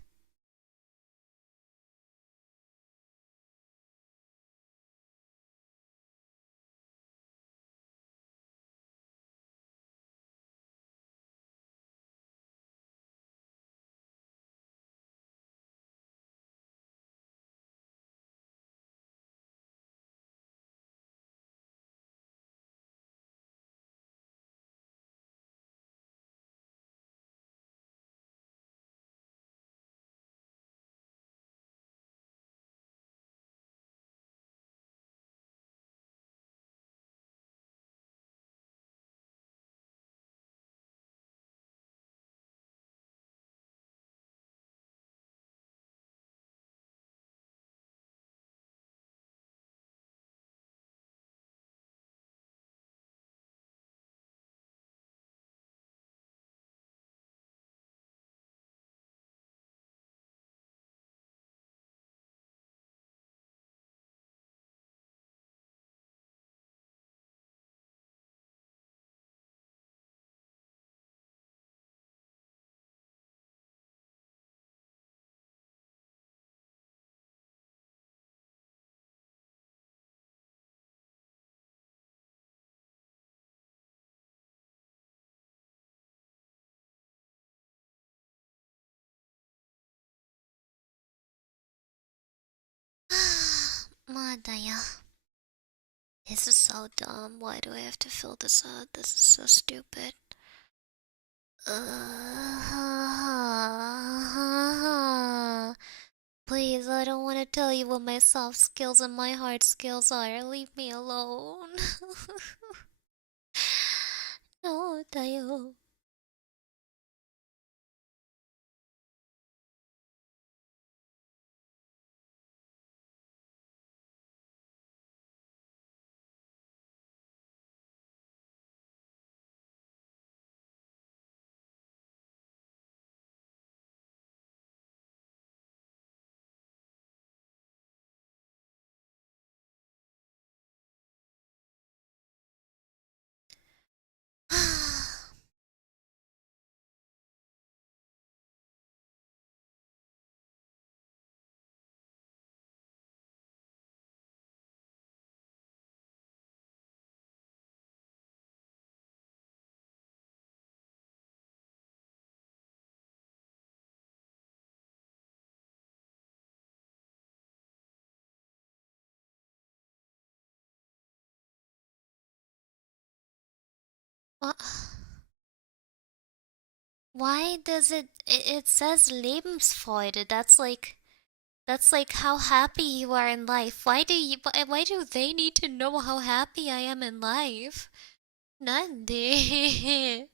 まだよ。This is so dumb. Why do I have to fill this out? This is so stupid. Please, I don't want to tell you what my soft skills and my hard skills are. Leave me alone. No, だよ。What? Why does it says Lebensfreude? That's like how happy you are in life. Why do they need to know how happy I am in life? Nande.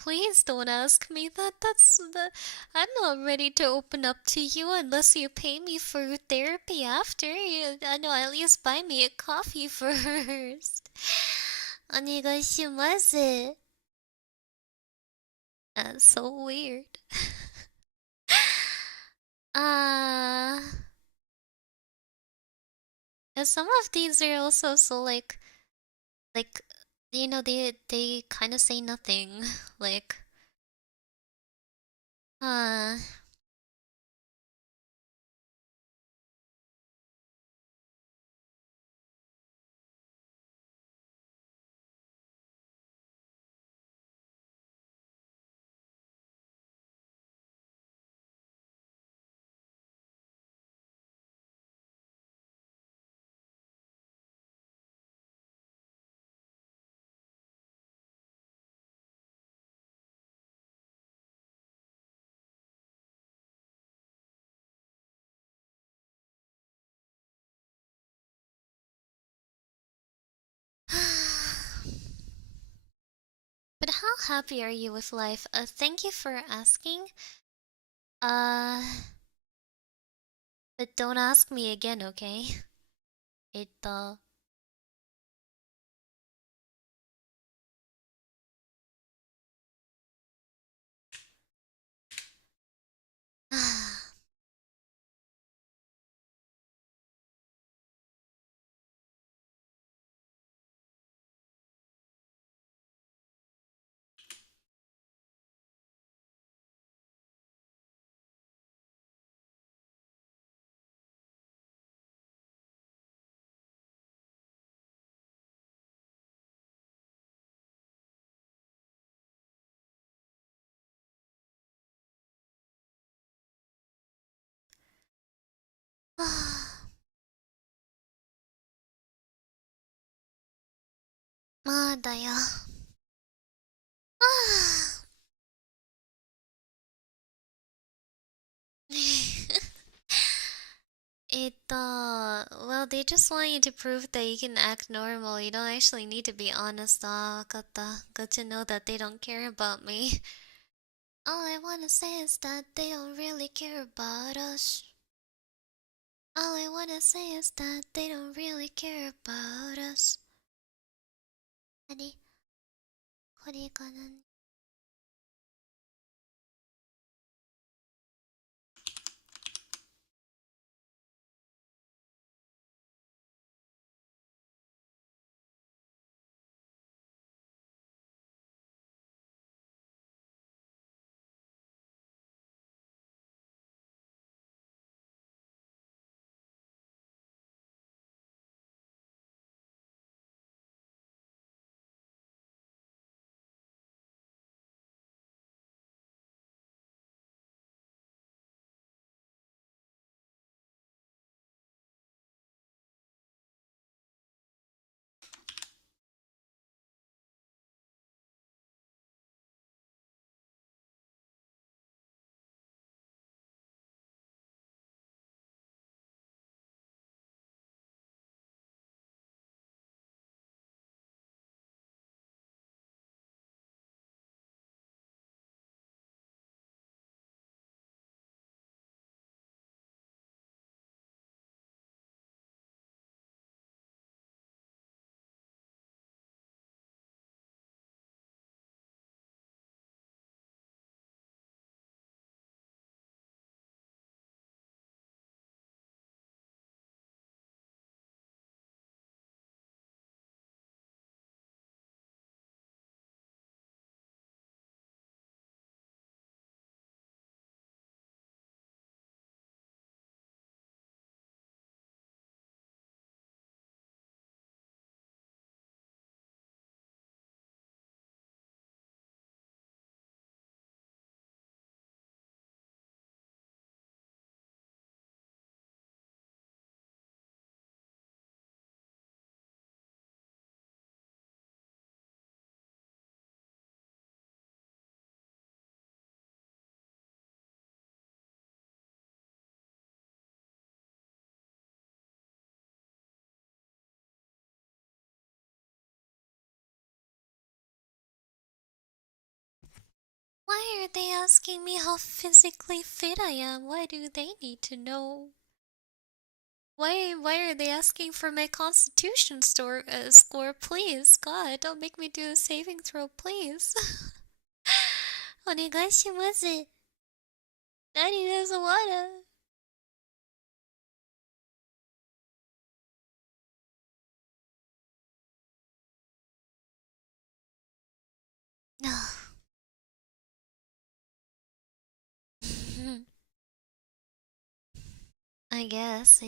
Please don't ask me that. I'm not ready to open up to you unless you pay me for therapy after. I know, at least buy me a coffee first. お願いします. That's so weird. Uh, and some of these are also so like, they kind of say nothing. Like, uh, but how happy are you with life? Thank you for asking. Uh, but don't ask me again, okay? えっと、まだよ。well, they just want you to prove that you can act normal. You don't actually need to be honest. Ah, wakatta. Good to know that they don't care about me. All I wanna say is that they don't really care about us. All I wanna say is that they don't really care about us. 何これかな Why are they asking me how physically fit I am? Why do they need to know? Why are they asking for my constitution score? Please, God, don't make me do a saving throw, please. お願いします。何ですわら。I guess,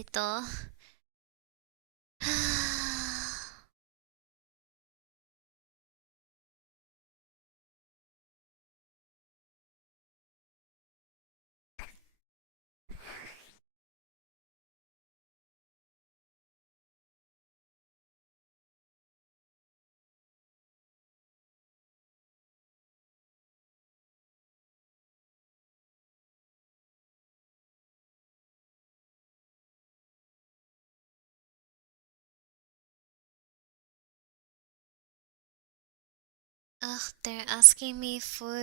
Ugh, they're asking me for,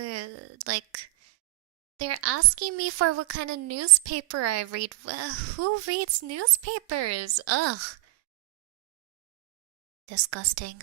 like, they're asking me for what kind of newspaper I read. Who reads newspapers? Ugh. Disgusting.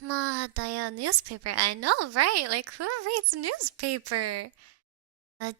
Madaya newspaper. I know, right? Like, who reads newspaper? Uh,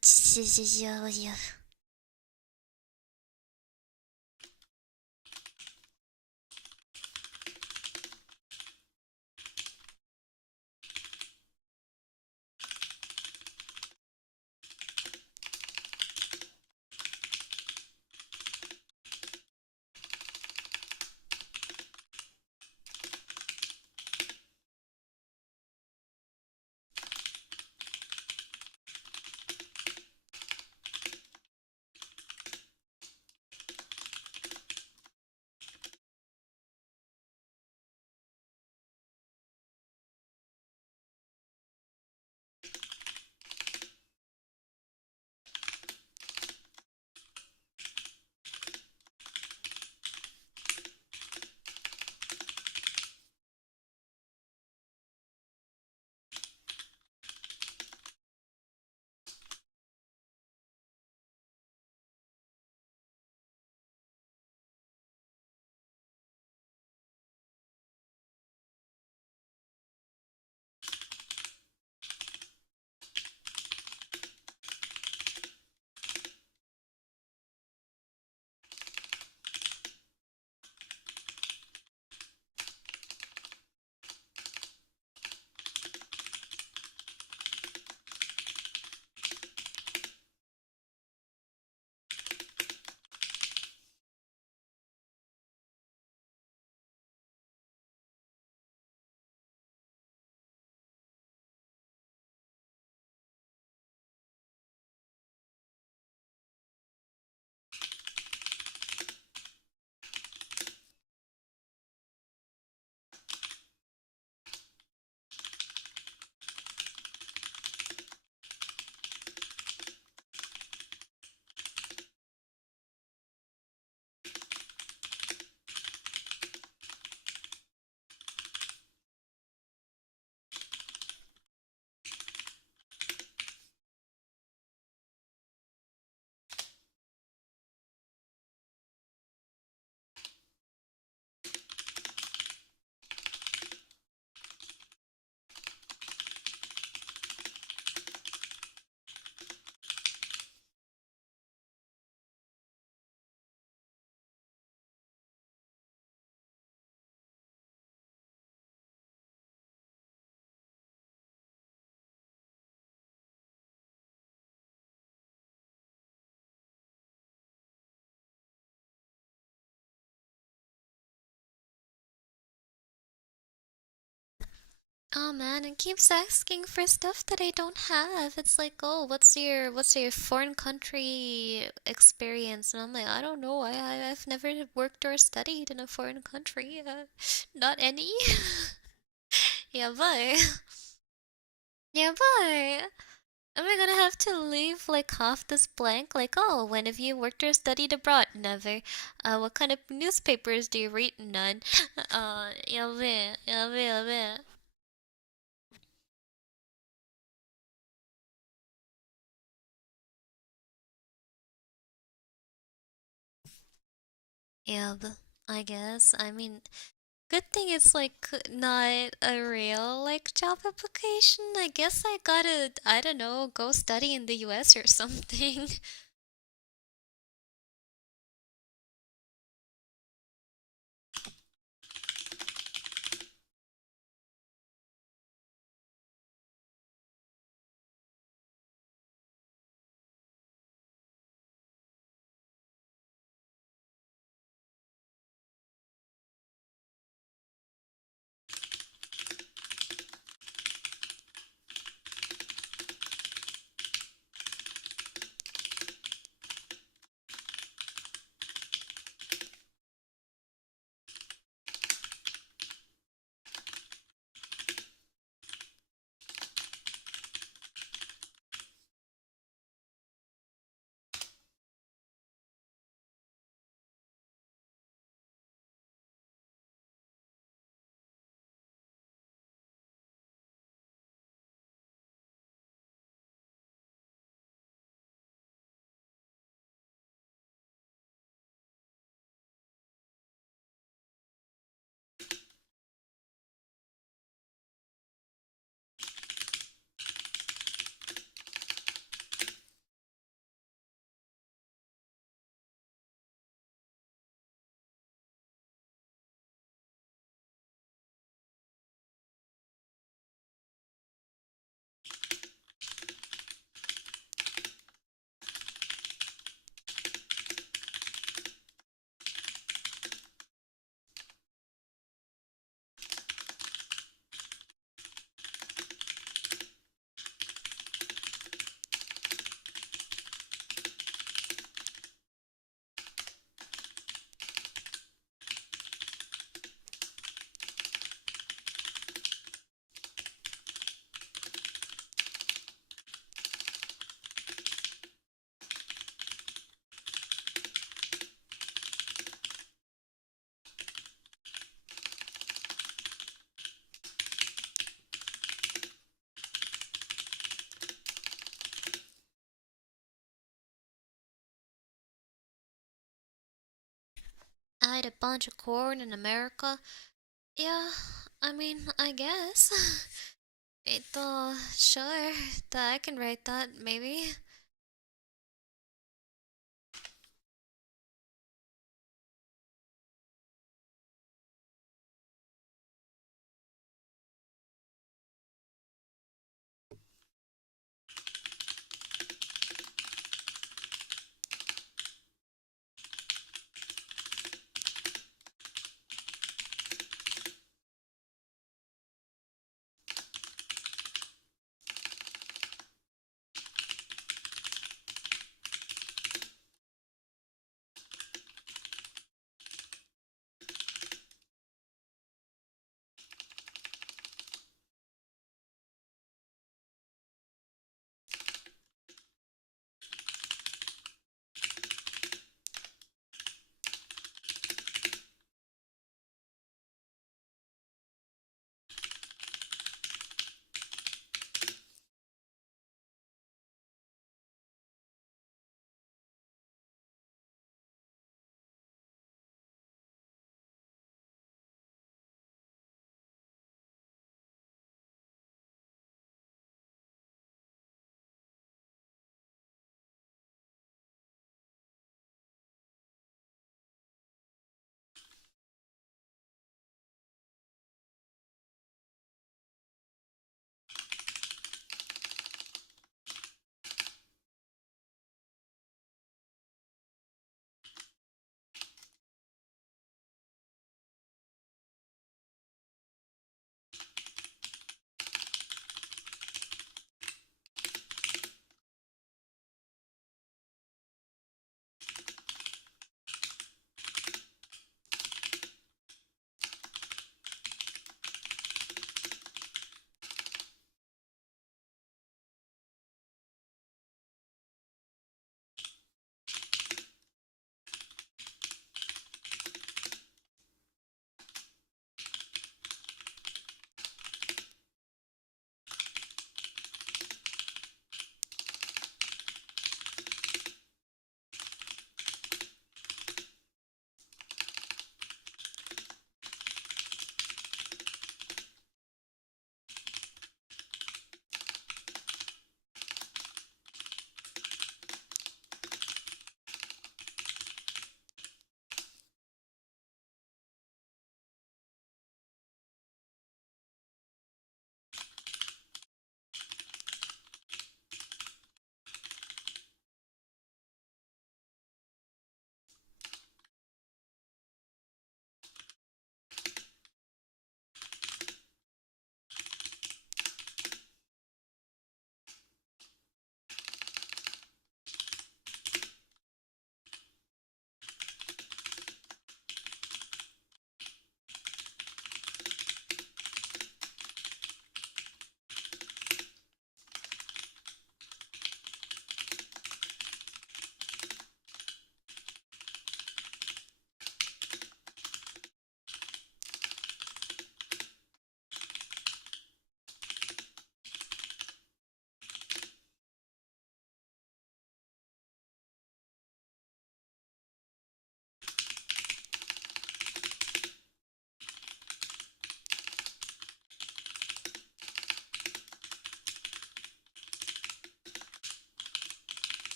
Oh man, it keeps asking for stuff that I don't have. It's like, oh, what's your foreign country experience? And I'm like, I don't know. I've never worked or studied in a foreign country. Not any. Yeah, but yeah, but am I gonna have to leave like half this blank? Like, oh, when have you worked or studied abroad? Never. What kind of newspapers do you read? None. Yeah, yeah. Yeah, I guess. I mean, good thing it's like not a real like job application. I guess I gotta, I don't know, go study in the US or something. I had a bunch of corn in America. Yeah, I mean, I guess. It, sure, that I can write that, maybe.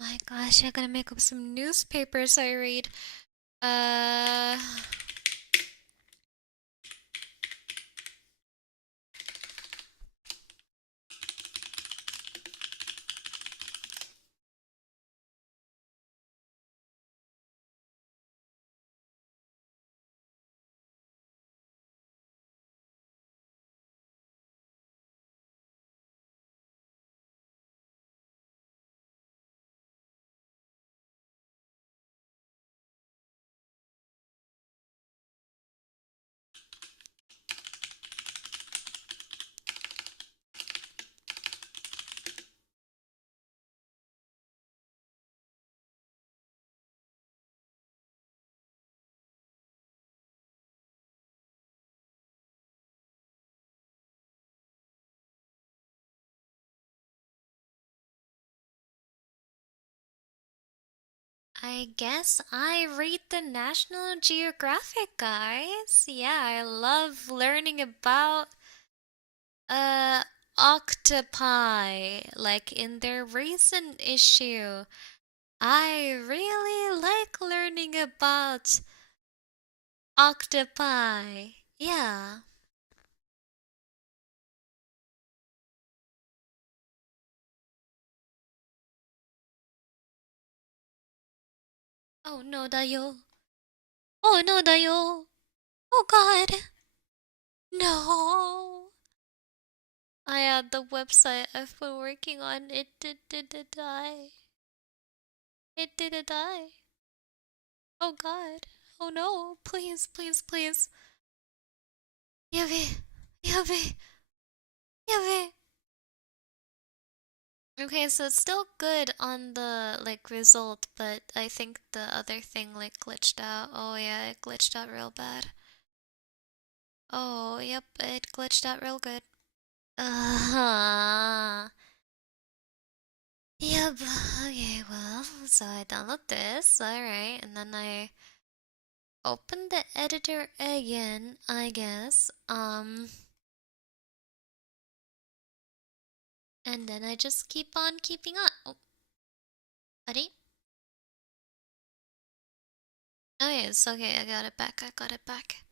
My gosh, I gotta make up some newspapers I read. Uh, I guess I read the National Geographic, guys. Yeah, I love learning about uh octopi, like in their recent issue. I really like learning about octopi. Yeah. Oh no, Dayo. Oh no, Dayo. Oh god. No. I had the website I've been working on. It did die. It did die. Oh god. Oh no. Please, please, please. Yabe. Yabe. Yabe. Okay, so it's still good on the like result, but I think the other thing like glitched out. Oh yeah, it glitched out real bad. Oh, yep, it glitched out real good. Uh-huh. Yep. Okay, well, so I download this, alright, and then I open the editor again, I guess. And then I just keep on keeping on. Oh, buddy. Oh yes, okay, I got it back, I got it back.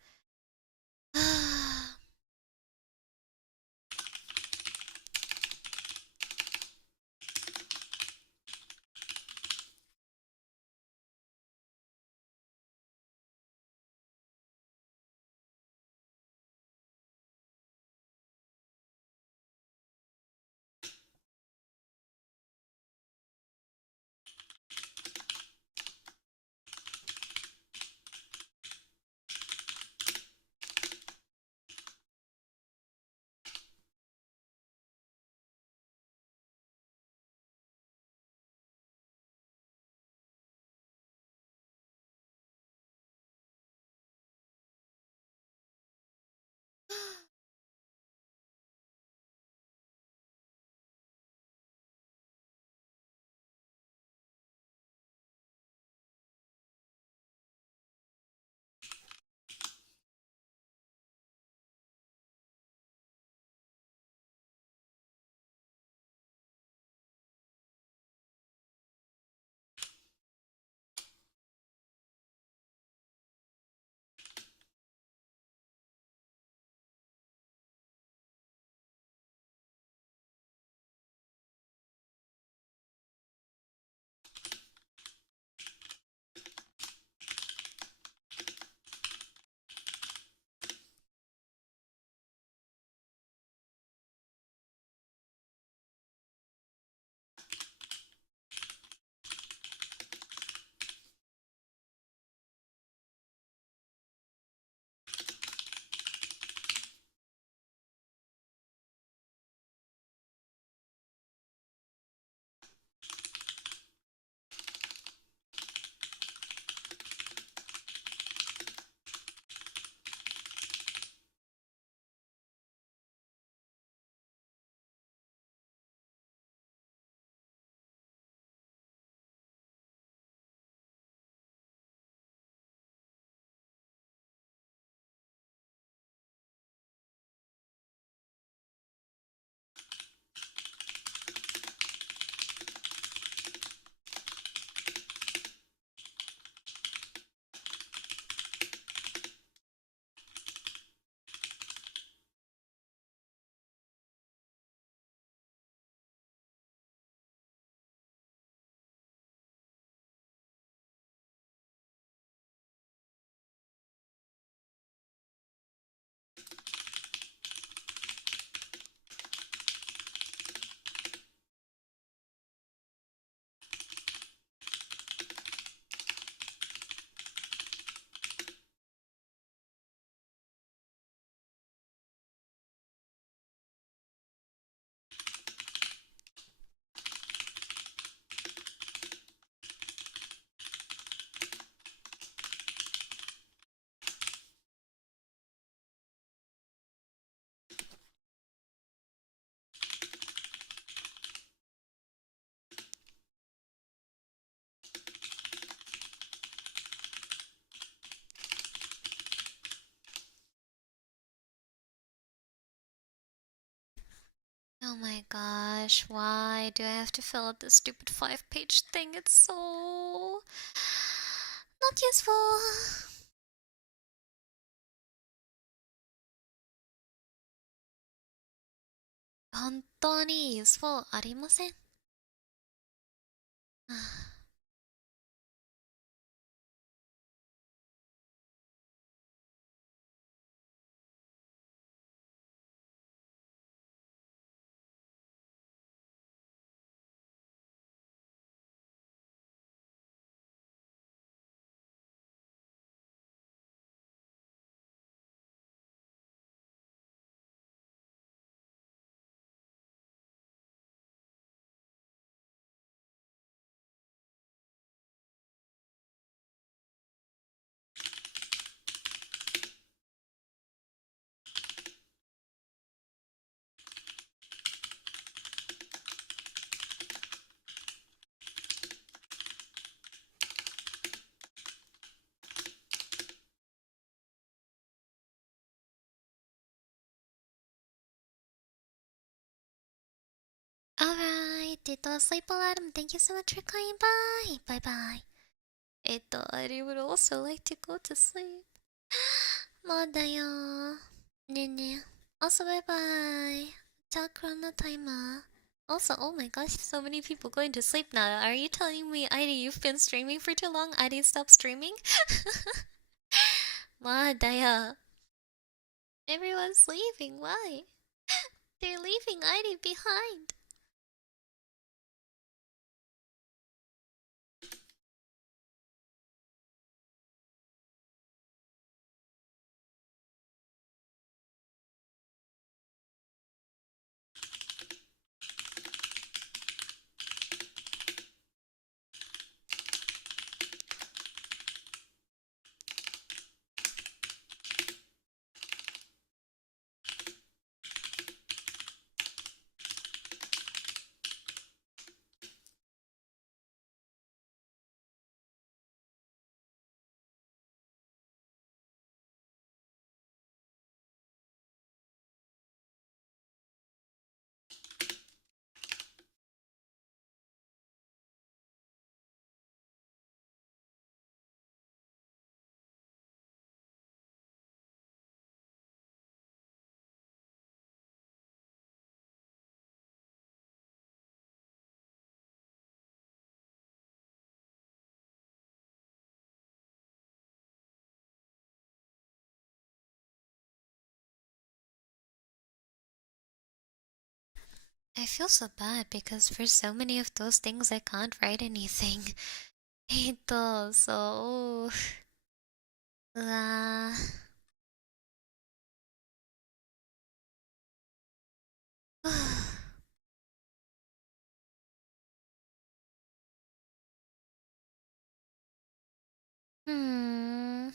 my gosh, why do I have to fill out this stupid 5-page thing? It's so not useful. 本当に useful ありません。Alright, sleep well, Adam. Thank you so much for coming by. Bye bye. I would also like to go to sleep. まだよー。ねえねえ。Also, bye bye. じゃあ、Chrono Timer. Also, oh my gosh, so many people going to sleep now. Are you telling me, Airi, you've been streaming for too long? Airi, stop streaming? まだよ。Everyone's leaving. Why? They're leaving Airi behind. I feel so bad because for so many of those things I can't write anything. そう。うわー。うーん。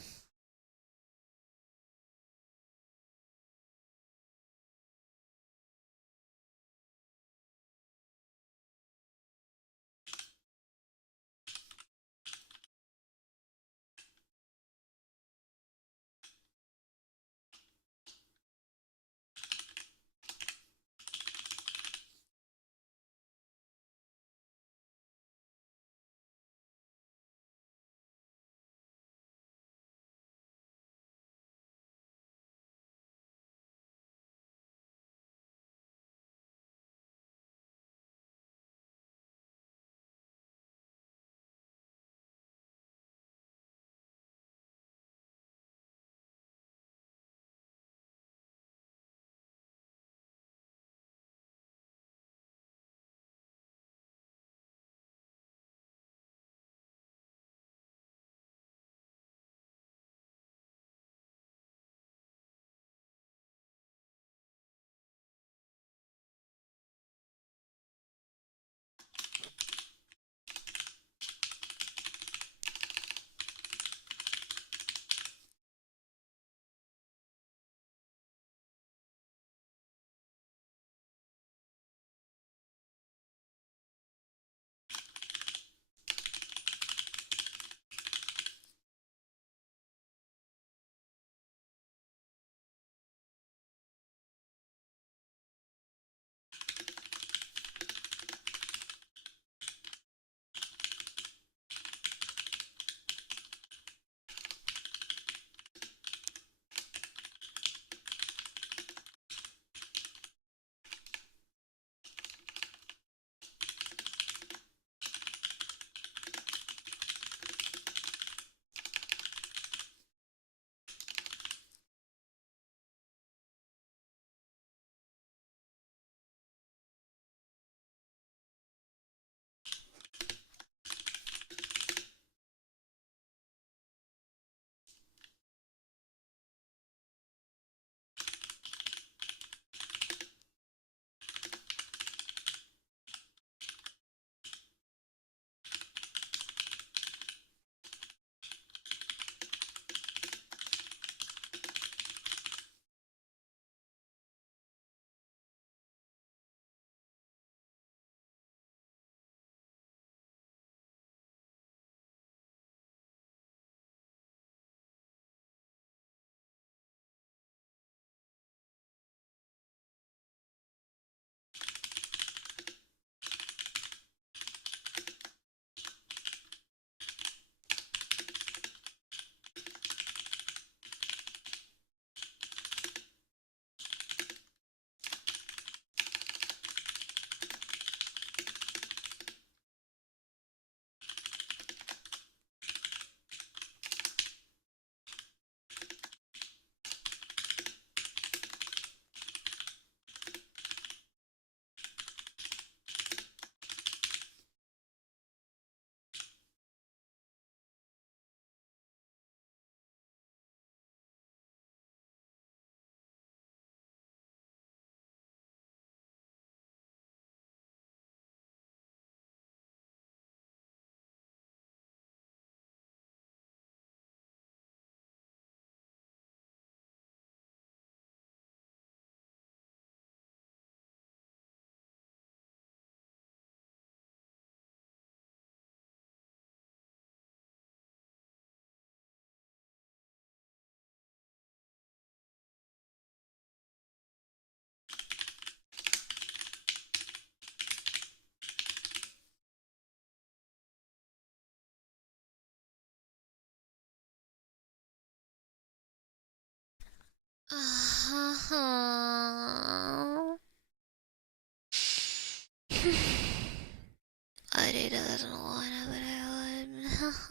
Airi doesn't wanna, but I would.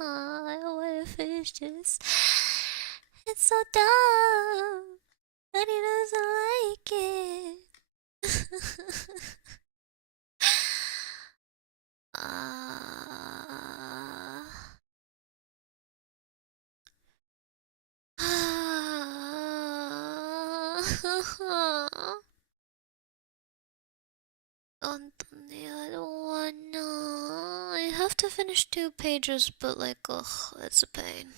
I don't wanna finish this. It's so dumb. Airi doesn't like it. uh... Anthony, I don't wanna. I have to finish 2 pages, but like, ugh, it's a pain.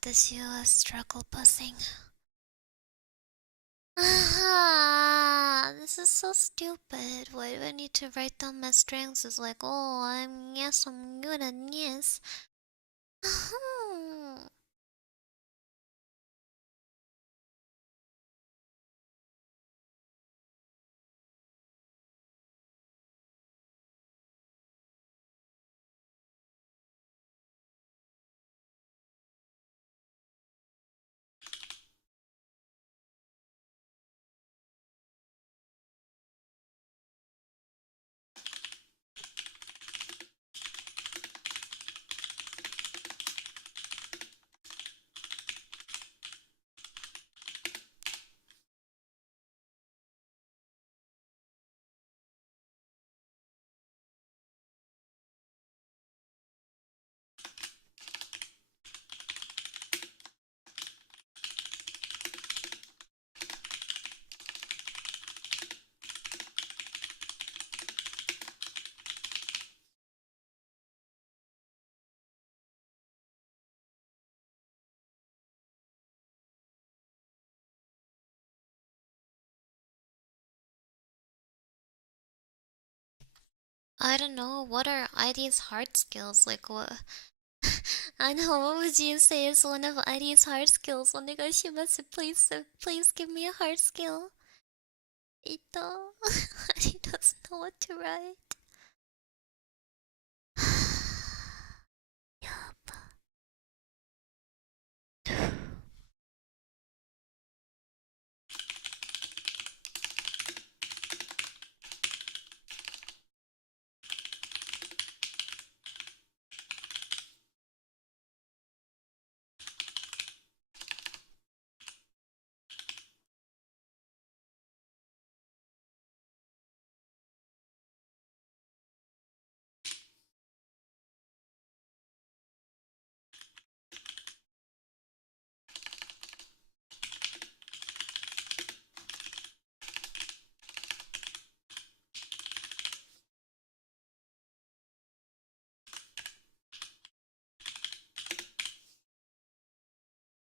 This you struggle buzzing. Ah, this is so stupid. Why do I need to write down my strengths? It's like, oh, I'm good at yes. I don't know. What are ID's hard skills? Like what? I know. What would you say is one of ID's hard skills? Onegaishimasu, please, please give me a hard skill. Ito. ID doesn't know what to write. Yup.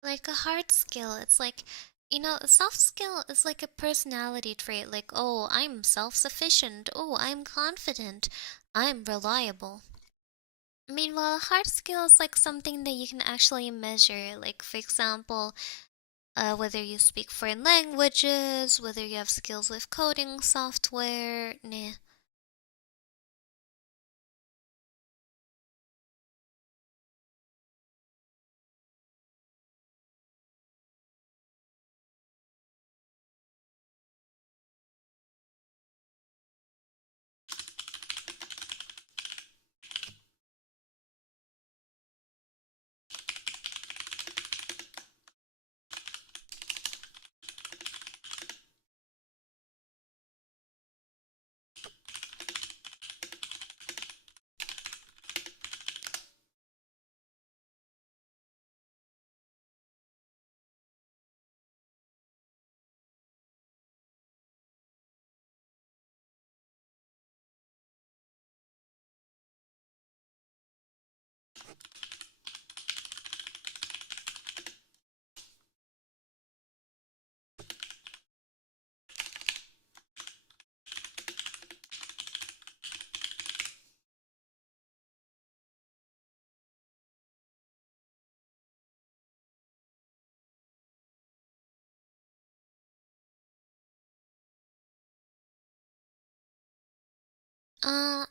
Like a hard skill, it's like, a soft skill is like a personality trait, like, oh, I'm self sufficient, oh, I'm confident, I'm reliable. Meanwhile, a hard skill is like something that you can actually measure, like, for example, whether you speak foreign languages, whether you have skills with coding software, nah.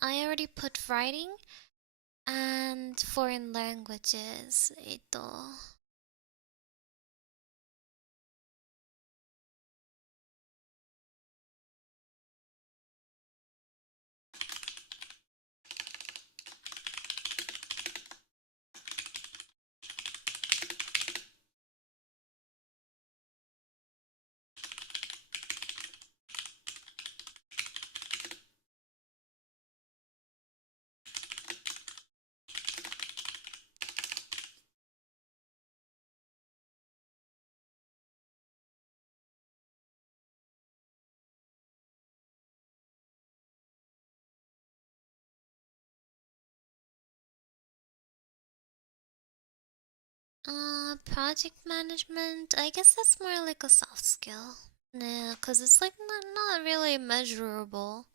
I already put writing and foreign languages. Ito. Project management. I guess that's more like a soft skill. Nah, cause it's like not really measurable.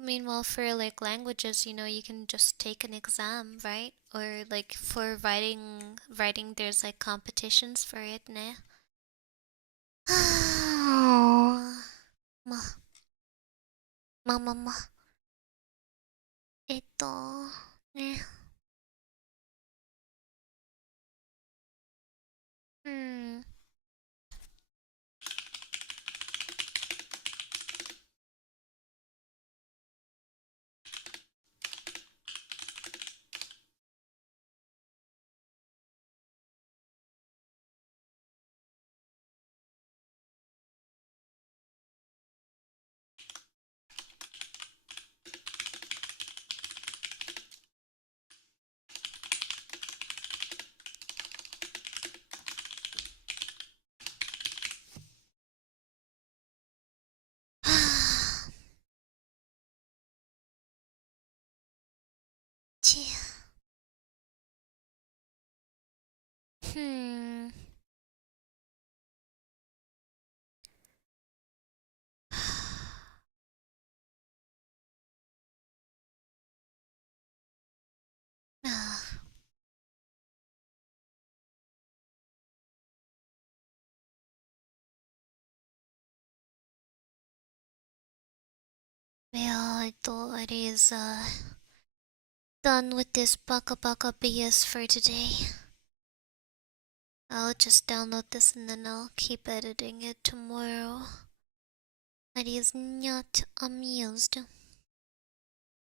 Meanwhile, for like languages, you can just take an exam, right? Or like for writing, there's like competitions for it, ne? Ma, ma. ね。うん。ち。Hmm. Ah. it is done with this baka baka BS for today. I'll just download this and then I'll keep editing it tomorrow. It is not amused.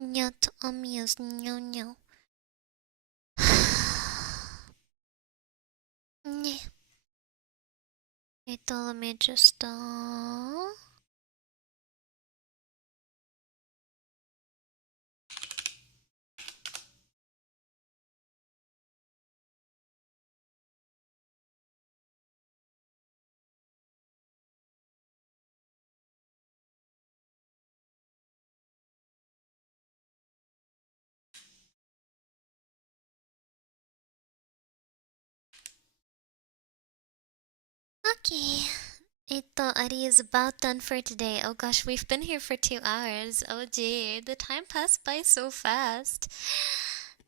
Not amused, no, no. Let me just, Okay. Ari is about done for today. Oh gosh, we've been here for 2 hours. Oh gee, the time passed by so fast.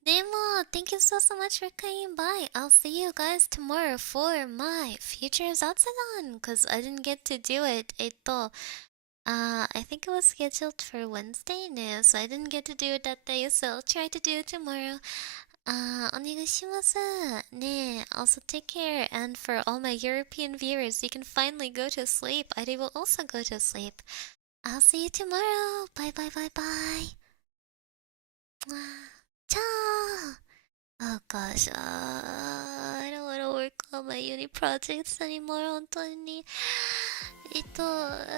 Nemo, thank you so much for coming by. I'll see you guys tomorrow for my future Zatsugan, because I didn't get to do it. I think it was scheduled for Wednesday now, so I didn't get to do it that day, so I'll try to do it tomorrow. お願いします. 네, also take care. And for all my European viewers, you can finally go to sleep. I will also go to sleep. I'll see you tomorrow. Bye bye bye bye. Ciao. Oh gosh, I don't want to work on my uni projects anymore, 本当に.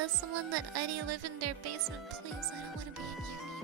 Someone let Airi live in their basement, please. I don't want to be in uni.